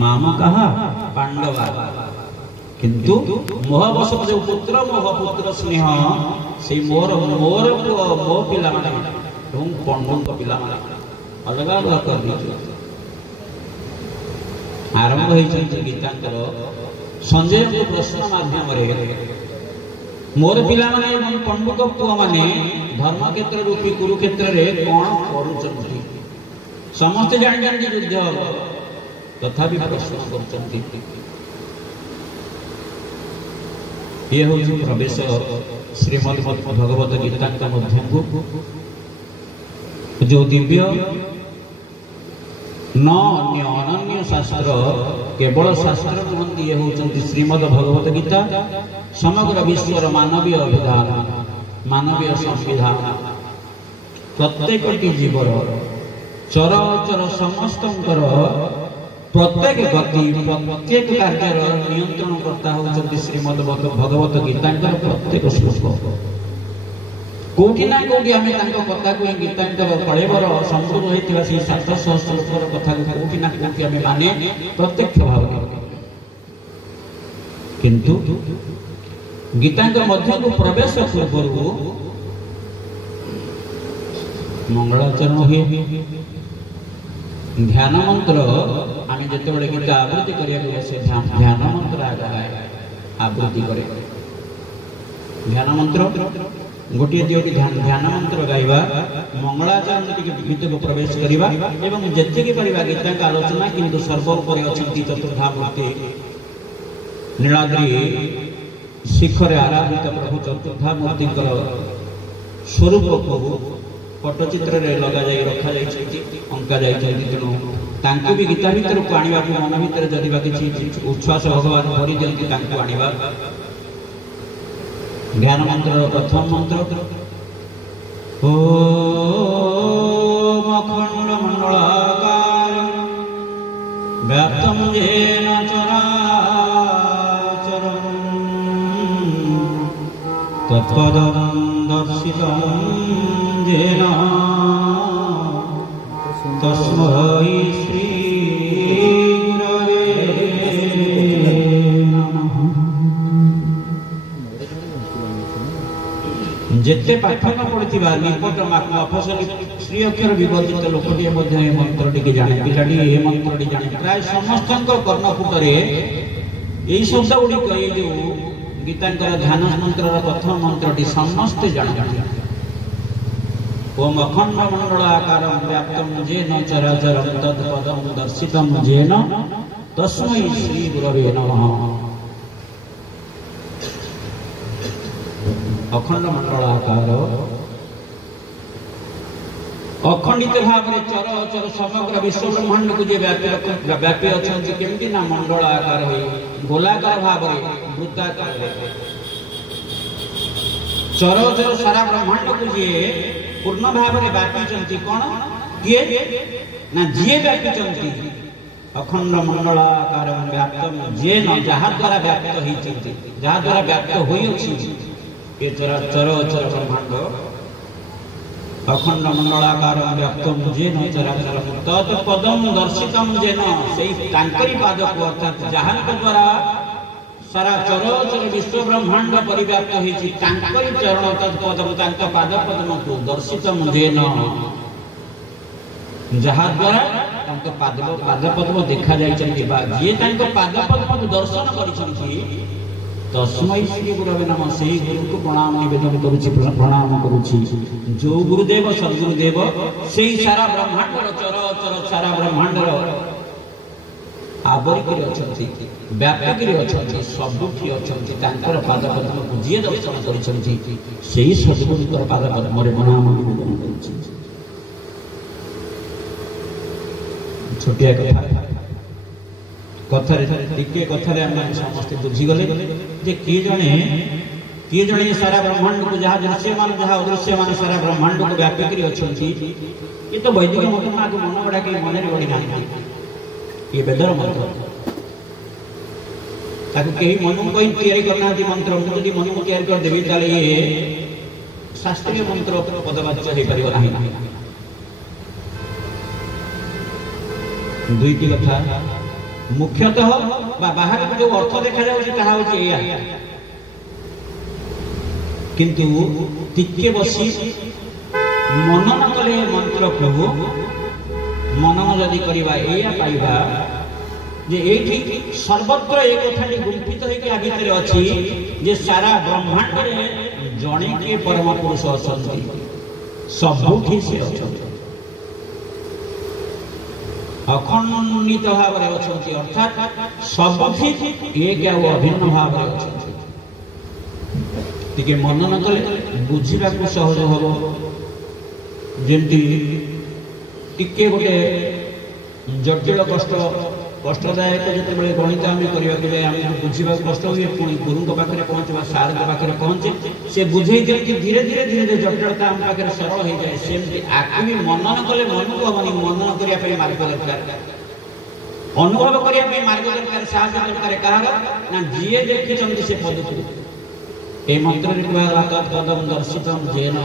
मामा कहा पांडवा किंतु मोहवश जो पुत्र मोहपुत्र स्नेह से मोर मोर मो पिला पंडु पिला अलग अलग कर आरंभ होती गीतांकर संजय को प्रश्न माध्यम मोर पिला माने पंडुक पुआ माने धर्म क्षेत्र रूपी कुरुक्षेत्र रे कौन करूचंती समस्त जान जान की युद्ध हो तथापि प्रश्न करूचंती ये हो प्रवेश श्रीमद् भगवत गीता का मध्यम को जो दिव्य न अन्य अनन्य शास्त्र केवल शास्त्र नुहति ये होचंती श्रीमद् भगवत गीता समग्र विश्वर मानवीय अभिधान मानवीय संविधान प्रत्येक जीवर चराचर समस्तंकर प्रत्येक गति प्रत्येक कार्यर नियंत्रण करता होचंती श्रीमद् भगवत गीता प्रत्येक श्लोक कोटि ना कोटि आमे तांको कथा को गीतांकर कळेबर संपूर्ण होइतिबा से 700 श्लोकर कथा को कोटि ना कोटि आमे माने प्रत्यक्ष भाव किंतु गीतांकर मध्य को प्रवेश पूर्व मंगलाचरण हुए ध्यान मंत्र आमे जते बडे गीता आवृत्ति करिया से ध्यान मंत्र आवृत्ति करे ध्यान मंत्र गोटे दियोटी ध्यान मंत्र गाइबा मंगलाचरण गीत को प्रवेश करिबा एवं जेतिकी परिबा गीता का आलोचना किंतु सर्वोपरि अछंती चतुर्धामूर्ति नीलाद्रि शिखरे आराधित प्रभु चतुर्धामूर्ति स्वरूप को पट्टचित्र रे लगा जाई रखा जाई अंका जाई तेणु तांको भी गीता भीतर को आनिबा मन भीतर जदिबा किछि उच्छ्वास भगवान भरी दियंती तांको आनिबा ज्ञान मंत्र प्रथम मंत्र ओम अखंड मंडलाकार व्याप्तं येन चराचरं तत्पदं दर्शितं येन तस्मै श्री जेते पाठन पड़िथिबा निकट मफसल श्री अक्षर विवर्जित लोकटिए मध्य ए मंत्रटी के जाने पिलाटी ए मंत्रटी जाने प्राय समस्त कर्णपुटरे एई शब्द गुडी कहि जो गीतांकर ध्यान मंत्रर प्रथम मंत्रटी समस्त जाने ओम अखंड मंडलाकारं व्याप्तं येन चराचरं तत्पदं दर्शितं येन तस्मै श्री गुरवे नमः अखंड मंडलाकार अखंडित भाव में चर समग्र विश्व ब्रह्मांड को जे व्यापी अछंती केमती ना मंडलाकार होई गोलाकार भाव में वृत्ताकार चर सारा ब्रह्मांड को जे पूर्ण भाव में व्यापी चंती कोन किए ना जे व्यापी चंती अखंड मंडलाकार व्याप्तम जे न जहा द्वारा व्याप्त होई चंती जहा द्वारा व्याप्त होई अछि ये चर ब्रह्मांड अखंड मंडलाकार व्याप्तम येन चराचरं तत्पदं दर्शितं येन सेई तांकरी पाद को अर्थात जहां द्वारा सारा चराचर विश्व ब्रह्मांड परिव्याप्त होईछि तांकरी चरण तत्पदं तांक पाद पद्म को दर्शितं येन जहां द्वारा तांक पाद पद्म देखा जाइछन्ति बा जे तांक पाद पद्म को दर्शन करिछन्ति तस्मै श्री गुरवे नमः से गुरु को प्रणाम निवेदन करुछि प्रणाम करुछि जो गुरुदेव सद्गुरुदेव से सारा ब्रह्मांड चर सारा ब्रह्मांड आवरिक अछंती व्यापक अछंती सबुठी अछंती तांकर पाद पद्म को जे दर्शन करिछन्ति सेही सद्गुरुकर पाद पद्म रे प्रणाम निवेदन करुछि छोटिया कथारे टिके कथारे हम समस्त बुझी गले जे किए जणे सारा ब्रह्मांड को जहाँ दृश्यमान जहाँ अदृश्यमान सारा ब्रह्मांड को व्यापी अछंती ये तो वैदिक मंत्र को मन बड़ा के मन रे बड़ी ना ये वेदर मंत्र ताकि कहीं मन को तैयारी करना थी मंत्र मुझे मन को तैयारी कर देबी ताले ये शास्त्रीय मंत्र पदवाच्य हे परियो नाही दुईटी कथा मुख्यतः बाहर जो अर्थ देखा जाए किंतु टिके बसी मनन कले मंत्र को मनन जदि करवा या पाइबा जे एठी सर्वत्र एक कथाटी गुंफित होइके आ भितर अछि जे सारा ब्रह्मांड रे जणे के परम पुरुष अछंती सबुठी से अछंती अखंडित भाव रे अछंती अर्थात सबुठी एक आ अभिन्न भाव रे अछंती टिके मनन कले बुझिबा को सहज होबो जेंती टिके गोटे जटिल कष्टदायक जो गणित आम करने आम बुझा कष्ट हुए पुणी गुरु पाखे पहुँचवा सार पाखे पहुँचे से बुझे दिखती धीरे धीरे धीरे धीरे जटिलता आम पाखे सरल हो जाए सेमती आकु भी मनन कले मन को हमारी मनन करने मार्ग दरकार अनुभव करने मार्ग दरकार साहस दरकार कहार ना जी देखी से पद को ये मंत्र कहला पदम दर्शितम जेन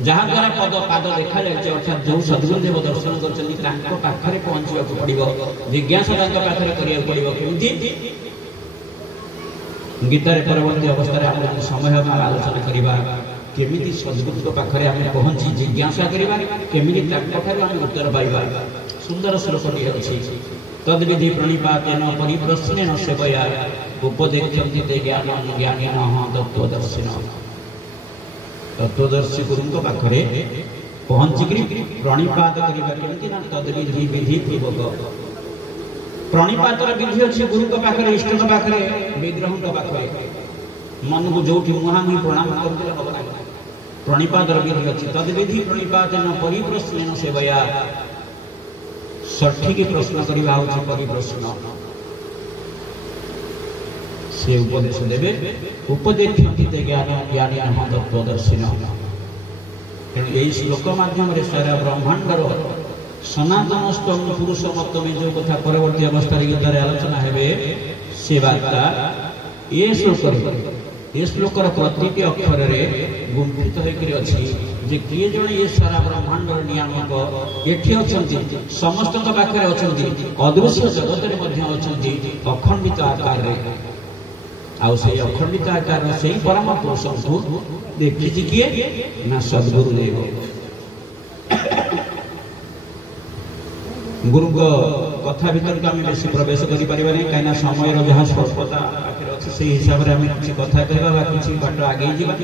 जहाँ द्वारा पद पाद देखा जाए अर्थात जो सद्गुरुदेव दर्शन कर पहुंचा पड़ो जिज्ञासा पाखे पड़ो कमी गीतार परवर्ती अवस्था समय आलोचना करवा केमी सद्गुरु पाखे आम पहुंची जिज्ञासा करवा केमी उत्तर पाइबा सुंदर श्लोक अच्छी तद्विधि प्रणिपातेन परिप्रश्नेन सेवया उपदेक्षन्ति ते ज्ञानं ज्ञानिनः तत्त्वदर्शिनः तत्वदर्शी गुरु पाखे पहुंचिकी प्रणिपात करवा केमती ना तद्विधि विधि पूर्वक प्रणिपातर विधि अच्छी गुरु पाखे इष्ट पाखे विग्रह पाखे मन को जो मुहां प्रणाम कर प्रणिपातर विधि अच्छी तद्विधि प्रणिपातेन परिप्रश्नेन सेवया सठिक प्रश्न करवा हूँ परिप्रश्न से उपदेश देवे उपदेक्षन्ति ते ज्ञान ज्ञानिनः तत्त्वदर्शिनः तेणु यही श्लोक माध्यम सारा ब्रह्मांडर सनातन स्तंभ पुरुष मत में जो कथा परवर्ती अवस्था गीतार आलोचना हेबे से वार्ता ये श्लोकर प्रति अक्षर गुंफित होकर किए जड़े ये सारा ब्रह्मांडर नियामक एठी अछंती समस्त पाखे अछंती अदृश्य जगत में अखंडित आकार आउ से अखंडित आकार से परम पुरुष को देखी किए ना सद्गुरुदेव गुरु कथा भीतर आम बेस प्रवेश कर कहीं समय जहाँ स्वल्पता अच्छे से हिसाब से आम किसी कथा कहवा किसी बाट आगे जा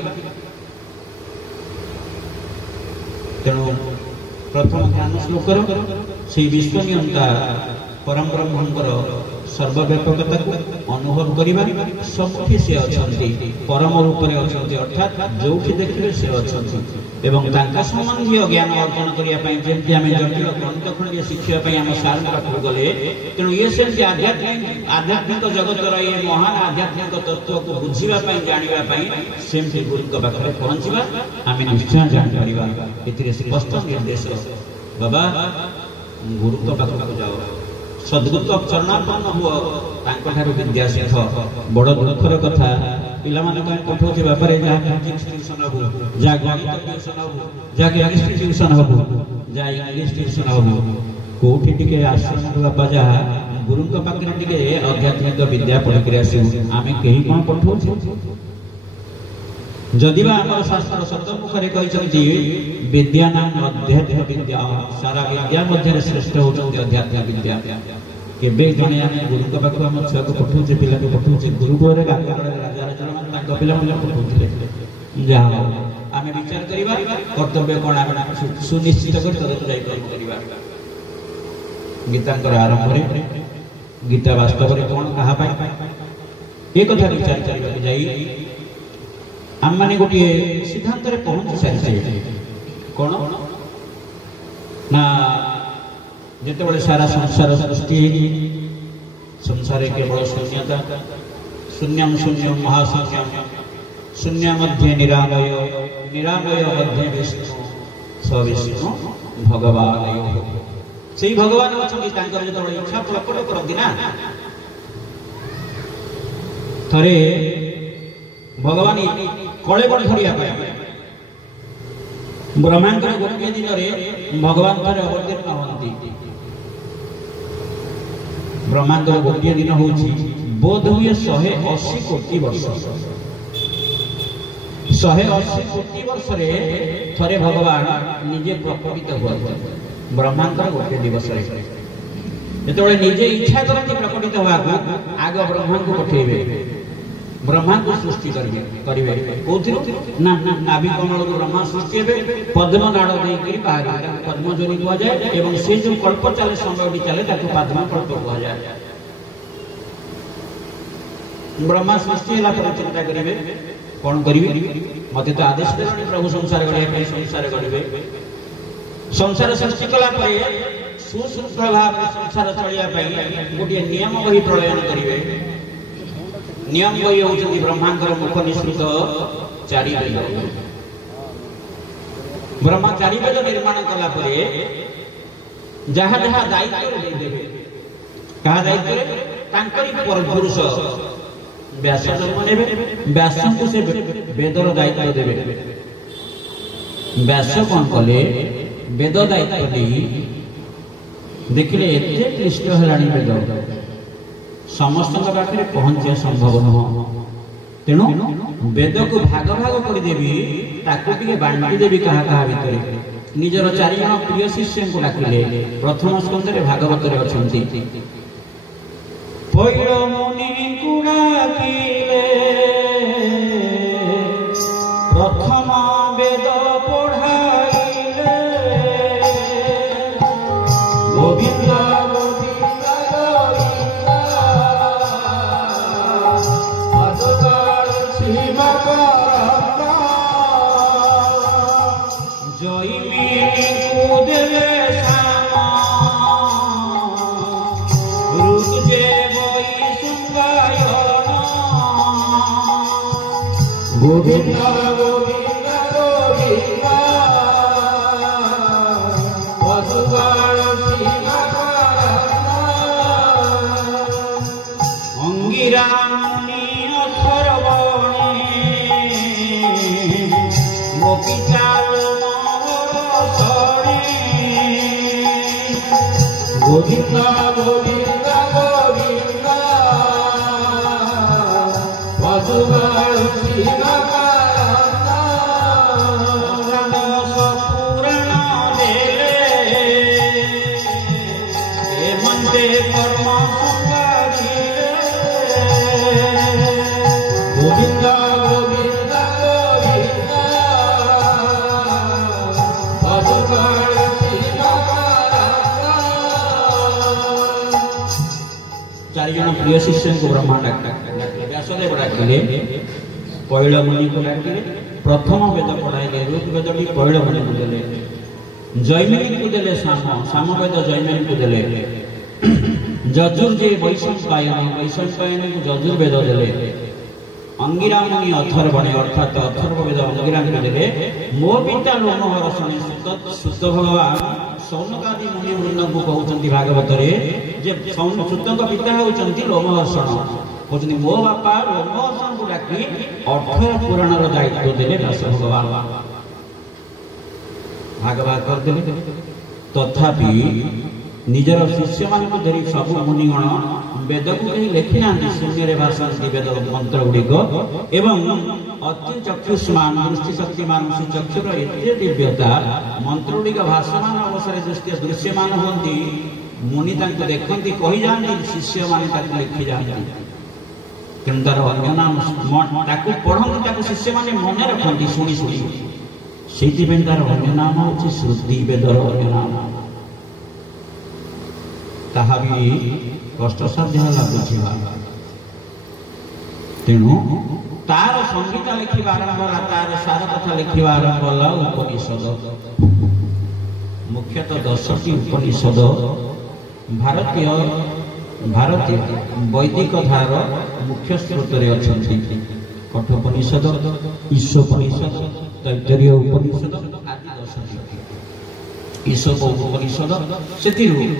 तेणु प्रथम ध्यान श्लोकर से विश्वनियंता परम ब्रह्मंकर सर्वव्यापकता को अनुभव करवा सबठी से अछंती परम रूप में अछंती अर्थात जो देखिए से अछंती एवं तांका संबंधी ज्ञान अर्जन करने जमी आम जटिल गणित खंडीय शिक्षा आम सार पाखक गले तेणु ये सेमती आध्यात्मिक जगतर ये महान आध्यात्मिक तत्व को बुझापी जानापी सेमती गुरु पाखे पहुंचा आम निश्चय जापर ए स्पष्ट निर्देश बाबा गुरु पाखक जाओ सद्गुरु चरणापन्न हुआ विद्या शिख बड़ दुखर कथा पिला पठाऊे बापर जहाँ ट्यूशन हबू जहाँ गणित ट्यूशन हबू जहाँ इंग्लिश ट्यूशन हबू जहाँ इंग्लिश ट्यूशन हबू कौटी टिके आश्रम बापा जहाँ गुरु पाखे आध्यात्मिक विद्या पढ़ी आसू आम कहीं कौन पठाऊ जदिबा आम शास्त्र सतमुखरे कहते विद्या नाम अध्यात्म विद्या सारा विद्या मध्य श्रेष्ठ होती अध्यात्म विद्या केबे जने आम गुरु पाख आम छुआ को पठाऊे पिला को पठाऊे गुरु को राजा राजा पिला पठाऊे जहाँ आम विचार करवा कर्तव्य कौन आम सुनिश्चित कर गीतांकर आरंभ गीता वास्तव में कौन कहा एक कथा विचार करने जाई आम मैंने गोटे सिद्धांत पहुंची सारी कौन ना जिते सारा संसार सृष्टि संसार केवल शून्यता शून्यम शून्यम महाशून्यम शून्य मध्य निरामय निरामय मध्य विष्णु सविष्णु भगवान से भगवान अच्छा जो इच्छा प्रकट करती ना थे भगवान कलेबड़ धरिया ब्रह्मांड गोटे दिन में भगवान अवतीर्ण होती ब्रह्मांडर गोटे दिन हूँ बोध हुए 180 कोटी वर्ष 180 कोटी वर्ष थरे भगवान निजे प्रकटित हुआ ब्रह्मांडर गोटे दिवस जो निजे इच्छा करती प्रकटित हवा आग ब्रह्मा को पठेबे ब्रह्मा को सृष्टि करेंगे ना नाभि कमल को ब्रह्मा सृष्टि हे पद्म नाड़ देकर बाहर पद्मजनी कह जाए एवं से जो कल्प चले समय चले पद्म कल्प कह जाए ब्रह्मा सृष्टि है चिंता करेंगे कौन करेंगे मत तो आदेश दे प्रभु संसार गढ़ा संसार गढ़े संसार सृष्टि कला सुशृंखल भाव संसार चलिया गोटे नियम बही प्रलयन करेंगे नियम बही होती ब्रह्मांकर मुख निश्चित 4 वेद ब्रह्मा 4 वेद निर्माण कला जहा जहा दायित्व क्या दायित्व पुरुष व्यास जन्म ने व्यास को से वेदर दायित्व देवे व्यास कौन कले वेद दायित्व नहीं देखिले एते क्लिष्ट हेलाणी वेद समस्त पाखे पहुंचा संभव नुह तेणु वेद को भाग भाग करदेवी ताकू बांटी देवी क्या क्या भितर निजर 4 जन प्रिय शिष्य को डाकिले प्रथम स्कंदे भागवत अच्छा पैल मुनि को डाकिले प्रथम वेद पढ़ाइले गोविंद गोविंद गोविंद गोविंद वसुगाण अंगिरा मुनि अथर्वणे गोपी चाल गोविंद गोविंद गोविंद वसुगाण प्रिय शिष्य को ब्रह्मा व्यासदेव डाकिले पैल मुनि को डाकिले प्रथम वेद पढ़ाइले ऋग्वेद पैल मुनि को देले जैमिनी को देले साम वेद जैमिनी को देले जजुर्जे वैशंपायन को जजुर्वेद देले अंगिरा मुनि अथर्वणे अर्थात अथर्व वेद अंगिरा को देले मो पिता लोमहर्षणे सुत भगवान सौनकादि मुनि वृंद को कहते भागवत सुत पिता होती लोमहर्षण कहते मो बापा लोमहर्षण को डाकी 18 पुराण दायित्व देले व्यास भगवान भागवत करदे तथापि निजर शिष्य मान को धरी सब मुनिगण वेद को कहीं लिखि ना शून्य भाषा वेद मंत्र गुड़िक एवं अति चक्षुष्मान दृष्टि शक्तिमान चक्षुर एत दिव्यता मंत्र गुड़िक भाषमान अवसर दृश्यमान होती मुनि देखती कही जाती शिष्य मान लिखि जाती तेणु तार अन्य नाम पढ़ती शिष्य मैंने मन रखती शुणी शुणी से तार अन्य नाम हूँ श्रुति वेदर अन्य नाम ताहा भी कष्टसाध्य बुझा तेणु तार संगीत लिखा आरंभ तार सार कथा लिखा आरंभ है उपनिषद मुख्यतः 10टी उपनिषद भारतीय वैदिक धार मुख्य स्रोत अच्छा कठोपनिषद ईशोपनिषद तैत्तरीय उपनिषद आदि 10टी ईशोप उपनिषद से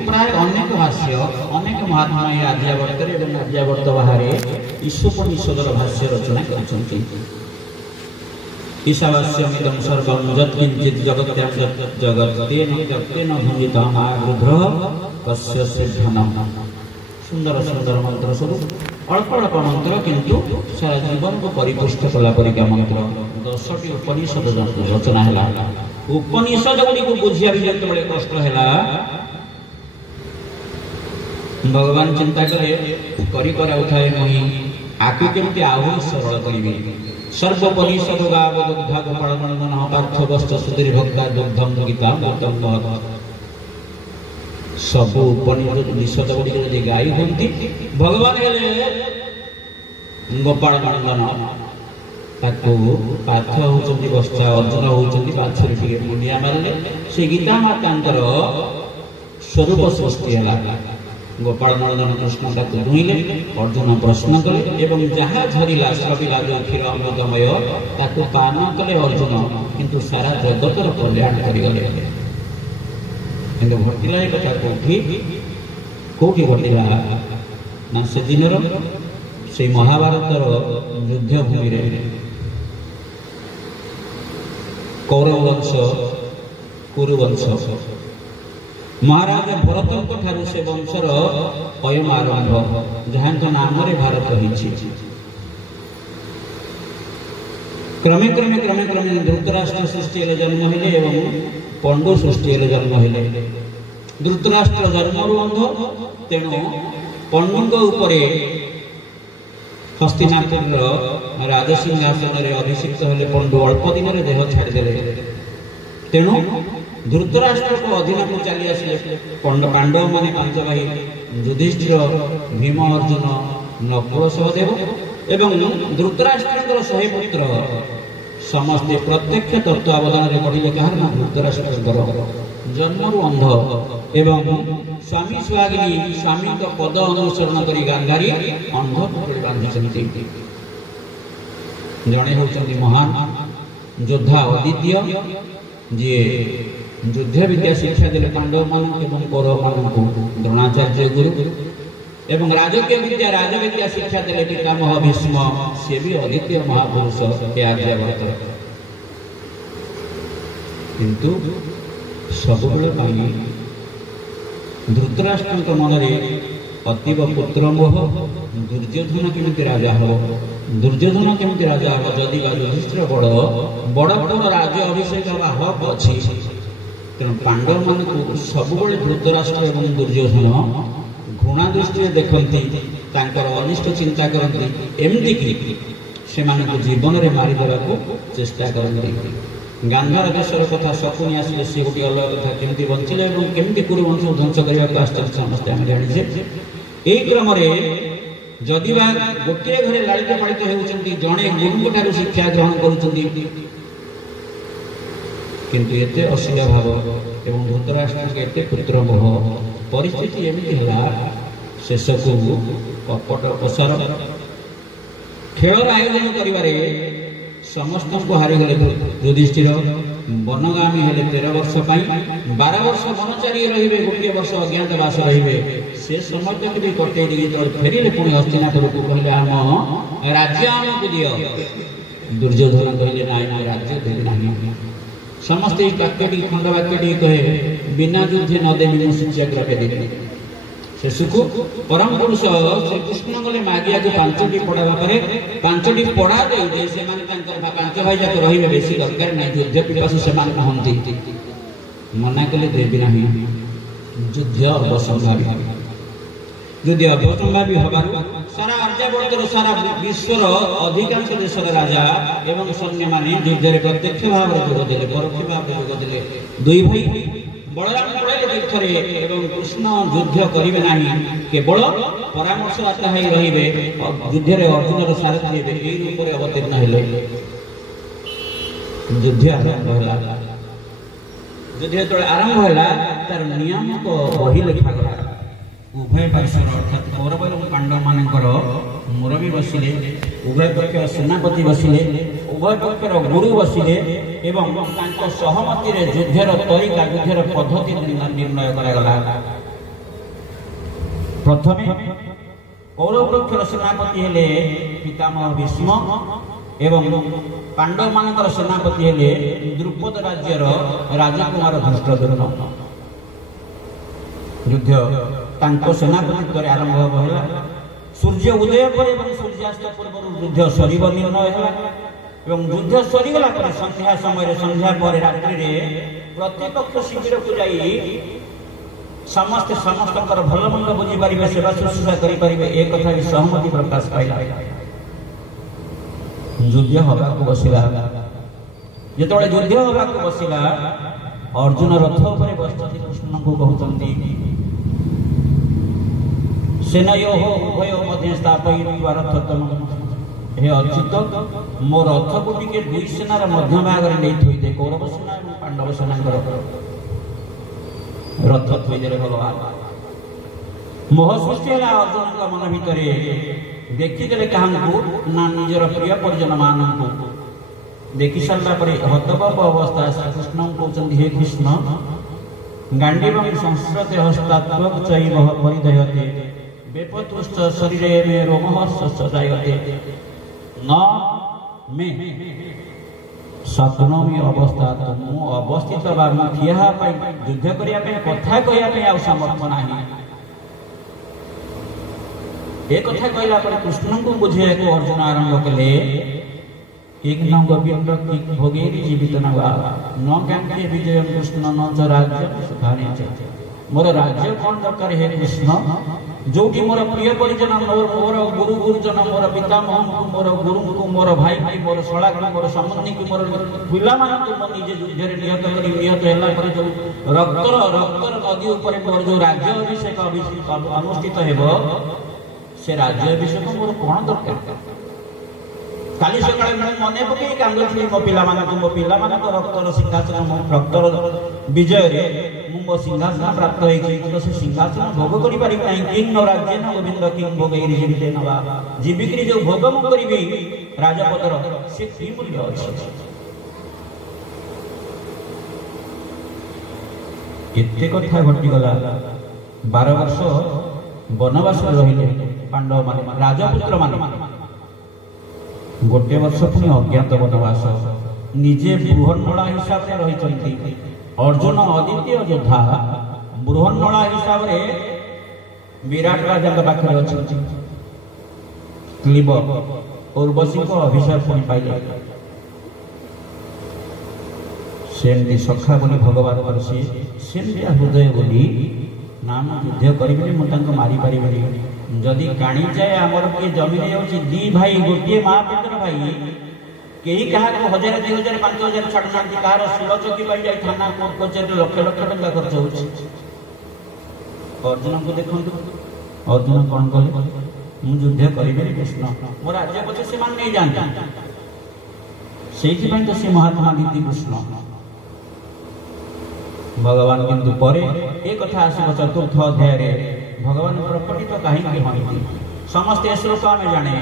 प्राय अनेक भाष्य अनेक महात्मा आर्यावर्त आर्यावर्त बाहर ईशोपनिषदर भाष्य रचना कर ईशावास्यमिदं सर्वं यत्किञ्चित् जगत्यां जगत्तेन भुञ्जितम् आरुद्रः तस्य सिद्धनम् सुंदर सुंदर मंत्र सब अल्प अल्प मंत्र किंतु सारा जीवन को परिपुष्ट कला परिका मंत्र 10टी उपनिषद रचना है। उपनिषद गुड़ी को बुझिया भी जो बड़े कष्ट है भगवान चिंता करे उठाए मुही आकु केमती आहु सरल करी सर्वोपनिषद गाव दुग्धा गोपाल नंदन पार्थ वस्त सुधीर भक्ता दुग्धम गीता मृतम सब उपनिषद गुड़ी यदि गाई होती भगवान गोपाल नंदन पार्थ होती बस्ता अर्जुन होती बाछुरी टे मुंडिया मारे से गीता मातांकर स्वरूप सृष्टि है। गोपाल नंदन कृष्ण ताकू दुईले अर्जुन प्रश्न कले एवं जहाँ झरिला सबिला जो क्षीर अमृतमय ताकू पान कले अर्जुन किंतु सारा जगतर कल्याण करगले किंतु घटिला एक कथा कौटी घटिला ना से दिन से महाभारतर युद्ध भूमि कौरव वंश कुरुवंश महाराज भरत ठारू से वंशर अयम आरंभ जहाँ नाम भारत रही क्रमे क्रमे क्रमे क्रमे धृतराष्ट्र सृष्टि जन्म हेले एवं पंडु सृष्टि जन्म हेले। धृतराष्ट्र जन्म अंध तेणु पंडुଙ୍କ उपरे हस्तिनापुर राजसिंहासन अभिषिक्त हेले पंडु अल्प दिन देह छाड़देले तेणु धृतराष्ट्र को अधीन को चली आसिले पांडव माने पांच भाई युधिष्ठिर भीम अर्जुन नकुल सहदेव एवं धृतराष्ट्र 100 पुत्र समस्ते प्रत्यक्ष तत्वावधान पढ़िले कहार ना धृतराष्ट्र जन्मरु अंध एवं स्वामी स्वागिनी स्वामी पद अनुसरण करी गांधारी अंध बांधी जड़े होती महान योद्धा अद्वितीय जी युद्ध विद्या शिक्षा देले पांडव मान एवं कौरव मान को द्रोणाचार्य गुरु एवं राजकीय विद्या राजविद्या शिक्षा देले पितामह भीष्म से भी अद्वितीय महापुरुष के आर्यावर्त किंतु सबुबले पाई धृतराष्ट्र मन अतीव पुत्र मोह दुर्योधन केमती राजा हो दुर्योधन केमती राजा हो जदि युधिष्ठिर बड़ बड़ पुत्र राज्य अभिषेक हक अच्छी तेणु पांडव मान को सबुबले धृतराष्ट्र एवं दुर्योधन घृणा दृष्टि देखती अनिष्ट चिंता करती एमती कि से जीवन में मारिदेवा को चेष्टा करती गांधार देशर कथा शकुनी आसिले सी गोटे अलग कथा केमती बंचिले केमती कुरुवंश ध्वंस करने समस्ते आम जाने यही क्रम जदिवा गोटे घरे लालित पालित होती जड़े गुरु ठार शिक्षा ग्रहण कर किंतु एते असूया भाव एवं धृतराष्ट्र के एते पुत्र मोह परिस्थिति एमती है शेष को कपट प्रसार खेलर आयोजन करिवारे समस्त को हारीगले युधिष्ठिर वनगामी हेले 13 वर्ष 12 वर्ष वनचारी रहिबे गोटे वर्ष अज्ञातवास रहिबे से समय भी कटे फेरिले पुणी हस्तिनापुर को कहले आम राज्य आमको दियो दुर्योधन कहले ना राज्य देबे नहीं समस्त वाक्यटी खंड वाक्यटी कहे बिना युद्धे न देवी सत्याग्रह देवी शेषको परम पुरुष श्रीकृष्ण गले मागिया को 5टी पढ़ा पर 5टी पढ़ा दे से 5 भाई जाक रही बेसी दरकार ना युद्ध पिपासु से कहती मना कले देवी ना युद्ध अवसंभावी युद्ध अवसंभावी हबार सारा आर्यावर्तर सारा विश्वर अधिकांश देशर राजा एवं सैन्य माने युद्ध प्रत्यक्ष भाव में जोग देले परोक्ष भाव में जोग देले दुई भाई बलराम पड़े तीर्थरे एवं कृष्ण युद्ध करिवे नाही केवल परामर्शदाता है रहिबे युद्ध रे अर्जुन सारथी हेबे एई रूप रे अवतीर्ण हेले युद्ध आरंभ होला युद्ध तो आरंभ होला तार नियम को बही लिखा गला उभय पार्श्वर अर्थात कौरव और पांडव मानकर मुरबी बसिले उभय पक्ष सेनापति बसिले उभय पक्षर गुरु बसिले एवं सहमति युद्धर तरीका युद्धर पद्धति निर्णय करागला प्रथमे कौरव पक्षर सेनापति हेले पितामह भीष्म एवं पांडव मानकर सेनापति हेले द्रुपद राज्यर राजकुमार धृष्टद्युम्न युद्ध सेनापतित्व आरंभ है। सूर्य उदय पर सूर्यास्त पूर्व युद्ध सर निर्णय है। युद्ध सरीगला संध्या समय संध्या पर रात्रि प्रतिपक्ष शिविर को जाई समस्त समस्त भल मंद बुझी पारे सेवा शुश्रूषा करें एक कथा सहमति प्रकाश पाइला। युद्ध हवा को बसला जो युद्ध हवा को बसला अर्जुन रथ पर बसती कृष्ण को कहते सेनयो उभय मध्य स्थापयित्वा रथतम हे अच्युत मो रथ को टिके दुई सेनार मध्य भाग में नहीं थोई दे कौरव सेना और पांडव सेना रथ थोई दे भगवान मोह सृष्टि है अर्जुन का मन भितर देखीदे क्या ना निजर प्रिय परिजन मान देखी सारा हतबप अवस्था श्रीकृष्ण कहते हे कृष्ण गांडीव संस्कृत हस्तात्मक चैव परिदयते बेपतुष्ट शरीर में रोमहर्ष सजायते न में स्वप्नमी अवस्था मु अवस्थित बा ठिया युद्ध करने कथा कहने सामर्थ्य ना एक कथा कहला कृष्ण को बुझे को अर्जुन आरंभ कले एक न गोविंद भोगेरी जीवित न ज्ञाते विजय कृष्ण न च राज्य सुखाने मोर राज्य कौन दरकार हे कृष्ण जो मोर प्रिय परिजन मोर गुरु गुरुजन मोर पितामह मोर गुरु को मोर भाई भाई मोर शला को मोर संबंधी को मोर पिला मान को निजे युद्ध निहत करी निहत हैला पर जो रक्तर नदी ऊपर मोर जो राज्य अभिषेक अनुष्ठित हेबो से राज्य अभिषेक मोर कौन दरकार काली सकाळे मने पके कांगुथि मो पिला मान को रक्तर सिंहासन मो रक्तर विजय रे मो सिंहासन प्राप्त होई तो से सिंहासन भोग करि पारि नै किंग न राज्य न गोविंद किंग भोगैरि जीवित नवा जीविक्री जो भोग मु करिबी राजपतर से की मूल्य अछि एते कथा घटी गला 12 वर्ष वनवास रहिले पांडव माने राजपुत्र माने गोटे वर्ष पुणी अज्ञात वनवास निजे बृहन्नला हिसाब से रही अर्जुन अद्वितीय योद्धा बृहन्नला हिसाब से विराट राजा पाखे अच्छे क्लीब उर्वशी को अभिशाप पुणी पाइले सेमती सखा बोली भगवान से हृदय बोली नाम युद्ध करी मारी पारि जदि काणी जाए आमर किए जमी जाऊँगी दी भाई गोटे माँ पुत्र भाई कई क्या 1000 2000 5000 छाड़ ना कहार शिल चौकी पाई जाए थाना कोर्ट कचेरी लक्ष लक्ष टंका खर्च हो अर्जुन को देखो अर्जुन कौन कले मुझे युद्ध करी कृष्ण मो राज्य पचे से नहीं जानते से तो महात्मा दीदी कृष्ण भगवान किंतु पर एक कथा आसब चतुर्थ अध्याय भगवान प्रकटित कहीं हमें समस्त श्लोक आम जाने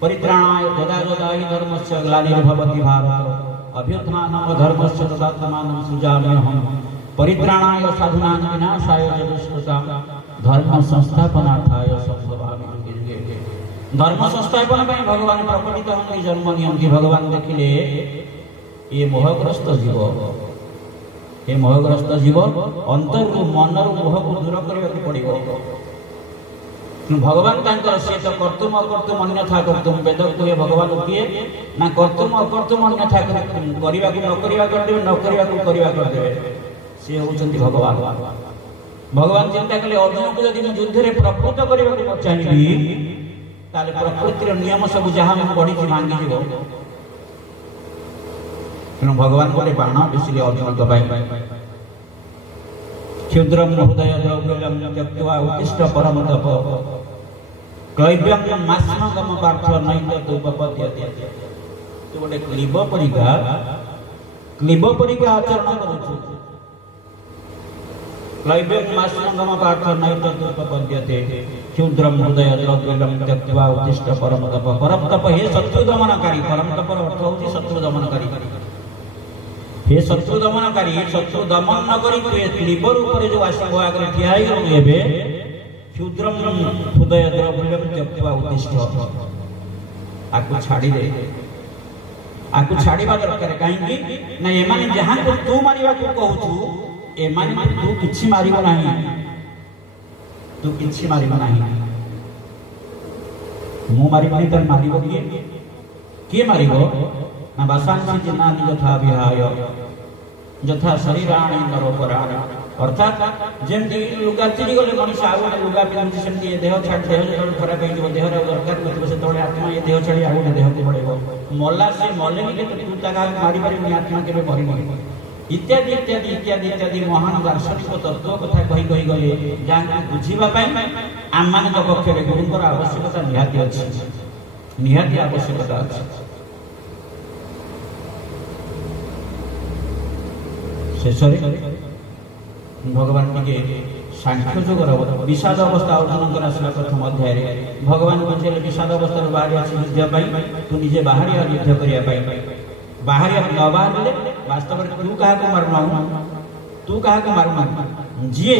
परित्राणाय यदा यदा हि धर्मस्य ग्लानिर्भवति भारत अभ्युत्थानं धर्मस्य तदात्मानं सृजाम्यहम् परित्राणाय साधूनां विनाशाय च दुष्कृतां धर्म संस्थापनार्थाय संभवामि युगे युगे धर्म संस्थापन में भगवान प्रकटित होंगे जन्म नियंती भगवान देखिले ये मोहग्रस्त जीव ये मोहग्रस्त जीव अंतर मनर मोह को दूर करने पड़ो भगवान से तो कर्तुम अकर्तुम अन्यथा कर्तुम वेद कहे भगवान किए ना कर्तुम अकर्तुम अन्यथा करने न करदेवे न करदेवे सी होती भगवान भगवान चिंता कले अर्जुन को यदि युद्ध में प्रकृत करने चाहिए प्रकृतिर नियम सब जहाँ बढ़ी भांगी जीव भगवान बोले बाण बेसी अर्जुन दबाई क्षुद्रम हृदय द्रव्यम त्यक्त्वा उत्तिष्ठ परम तप क्लैब्यम मास्मगम पार्थ नैतोपपद्यते तो गोटे क्लीब परिका आचरण करूछु क्लैब्यम मास्मगम पार्थ नैतोपपद्यते क्षुद्रम हृदय द्रव्यम त्यक्त्वा उत्तिष्ठ परम तप हे शत्रु दमनकारी परम तप अर्थ होछि शत्रु दमनकारी हे शत्रु दमनकारी शत्रु दमन न करी क्लीबर ऊपर जो आसब आगे ठिया हे क्षुद्रम हृदय द्रव्यम त्यक्त्वा उत्तिष्ठ आकु छाड़ी दे आकु छाड़ीबा दरकार कहीं ना एमाने जहां को तू मारिबा को कहूछु एमाने तू किछि मारिबो नाही तू किसी मार ना मु मार मार किए मार ना बासांसी जिन्नानि यथा विहाय यथा शरीराणि नरोपराण अर्थात जमती लुगा चिड़ी गले मनुष्य आउ गोटे लुगा पिंधुଛି सेमती देह छाड़ देह जो खराब हो देह दरकार नथिबो सेतबे आत्मा ये देह छाड़ी आउ देह को पड़ेबो मल्ला से मल्ले के तू ताका मारी पारि आत्मा केबे मरिनी इत्यादि इत्यादि इत्यादि इत्यादि महान दार्शनिक तत्व कथा कही कही गले जहाँ बुझीबा पाई आम मान पक्ष गुरुंर आवश्यकता निहाती अच्छी निहाती आवश्यकता अच्छी शेष भगवान टे सांख्य जोगर विषाद अवस्था अर्जुन आसला प्रथम अध्याय भगवान बुझे विषाद अवस्था बाहर आसी युद्ध तू निजे बाहर युद्ध करने बाहर न बाहर वास्तव में तू क्या मारुना तू क्या मारुना जी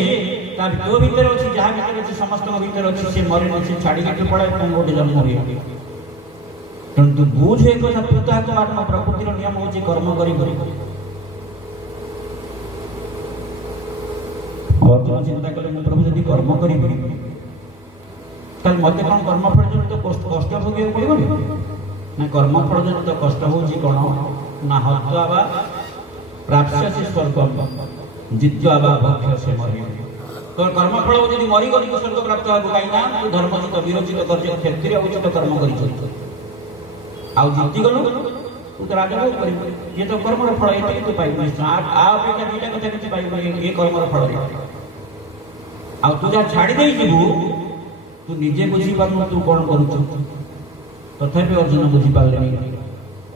तो भीतर अच्छी जहाँ भीतर अच्छी समस्त भीतर अच्छी से मरे से छाड़ी के पड़े गोटे जन्म हुए तेणु तू बुझ एक कथा तू क्या मारुना प्रकृतिर नियम हूँ कर्म कर अर्जुन चिंता कले प्रभु जब कर्म करी मत कौन कर्मफल जनित कष्ट भोग पड़ो ना कर्मफल जनित कष्ट हूँ कौन ना हत्वा बा प्राप्स्यसि स्वर्गम जित्वा बा भक्ष्यसे मरि तो कर्मफल जब मरीगली तो स्वर्ग प्राप्त हो कहीं तू धर्मचित विरोचित कर क्षत्रिय उचित कर्म कर जीति गलु तू तो राजा कर ये तो कर्मर फल ये तू पाइबु अपेक्षा दुईटा कथा किसी पाइबु ये कर्मर फल आ तू जहाँ छाड़ी दे तू निजे बुझी पार तू कौन करू तथापि अर्जुन बुझी पारे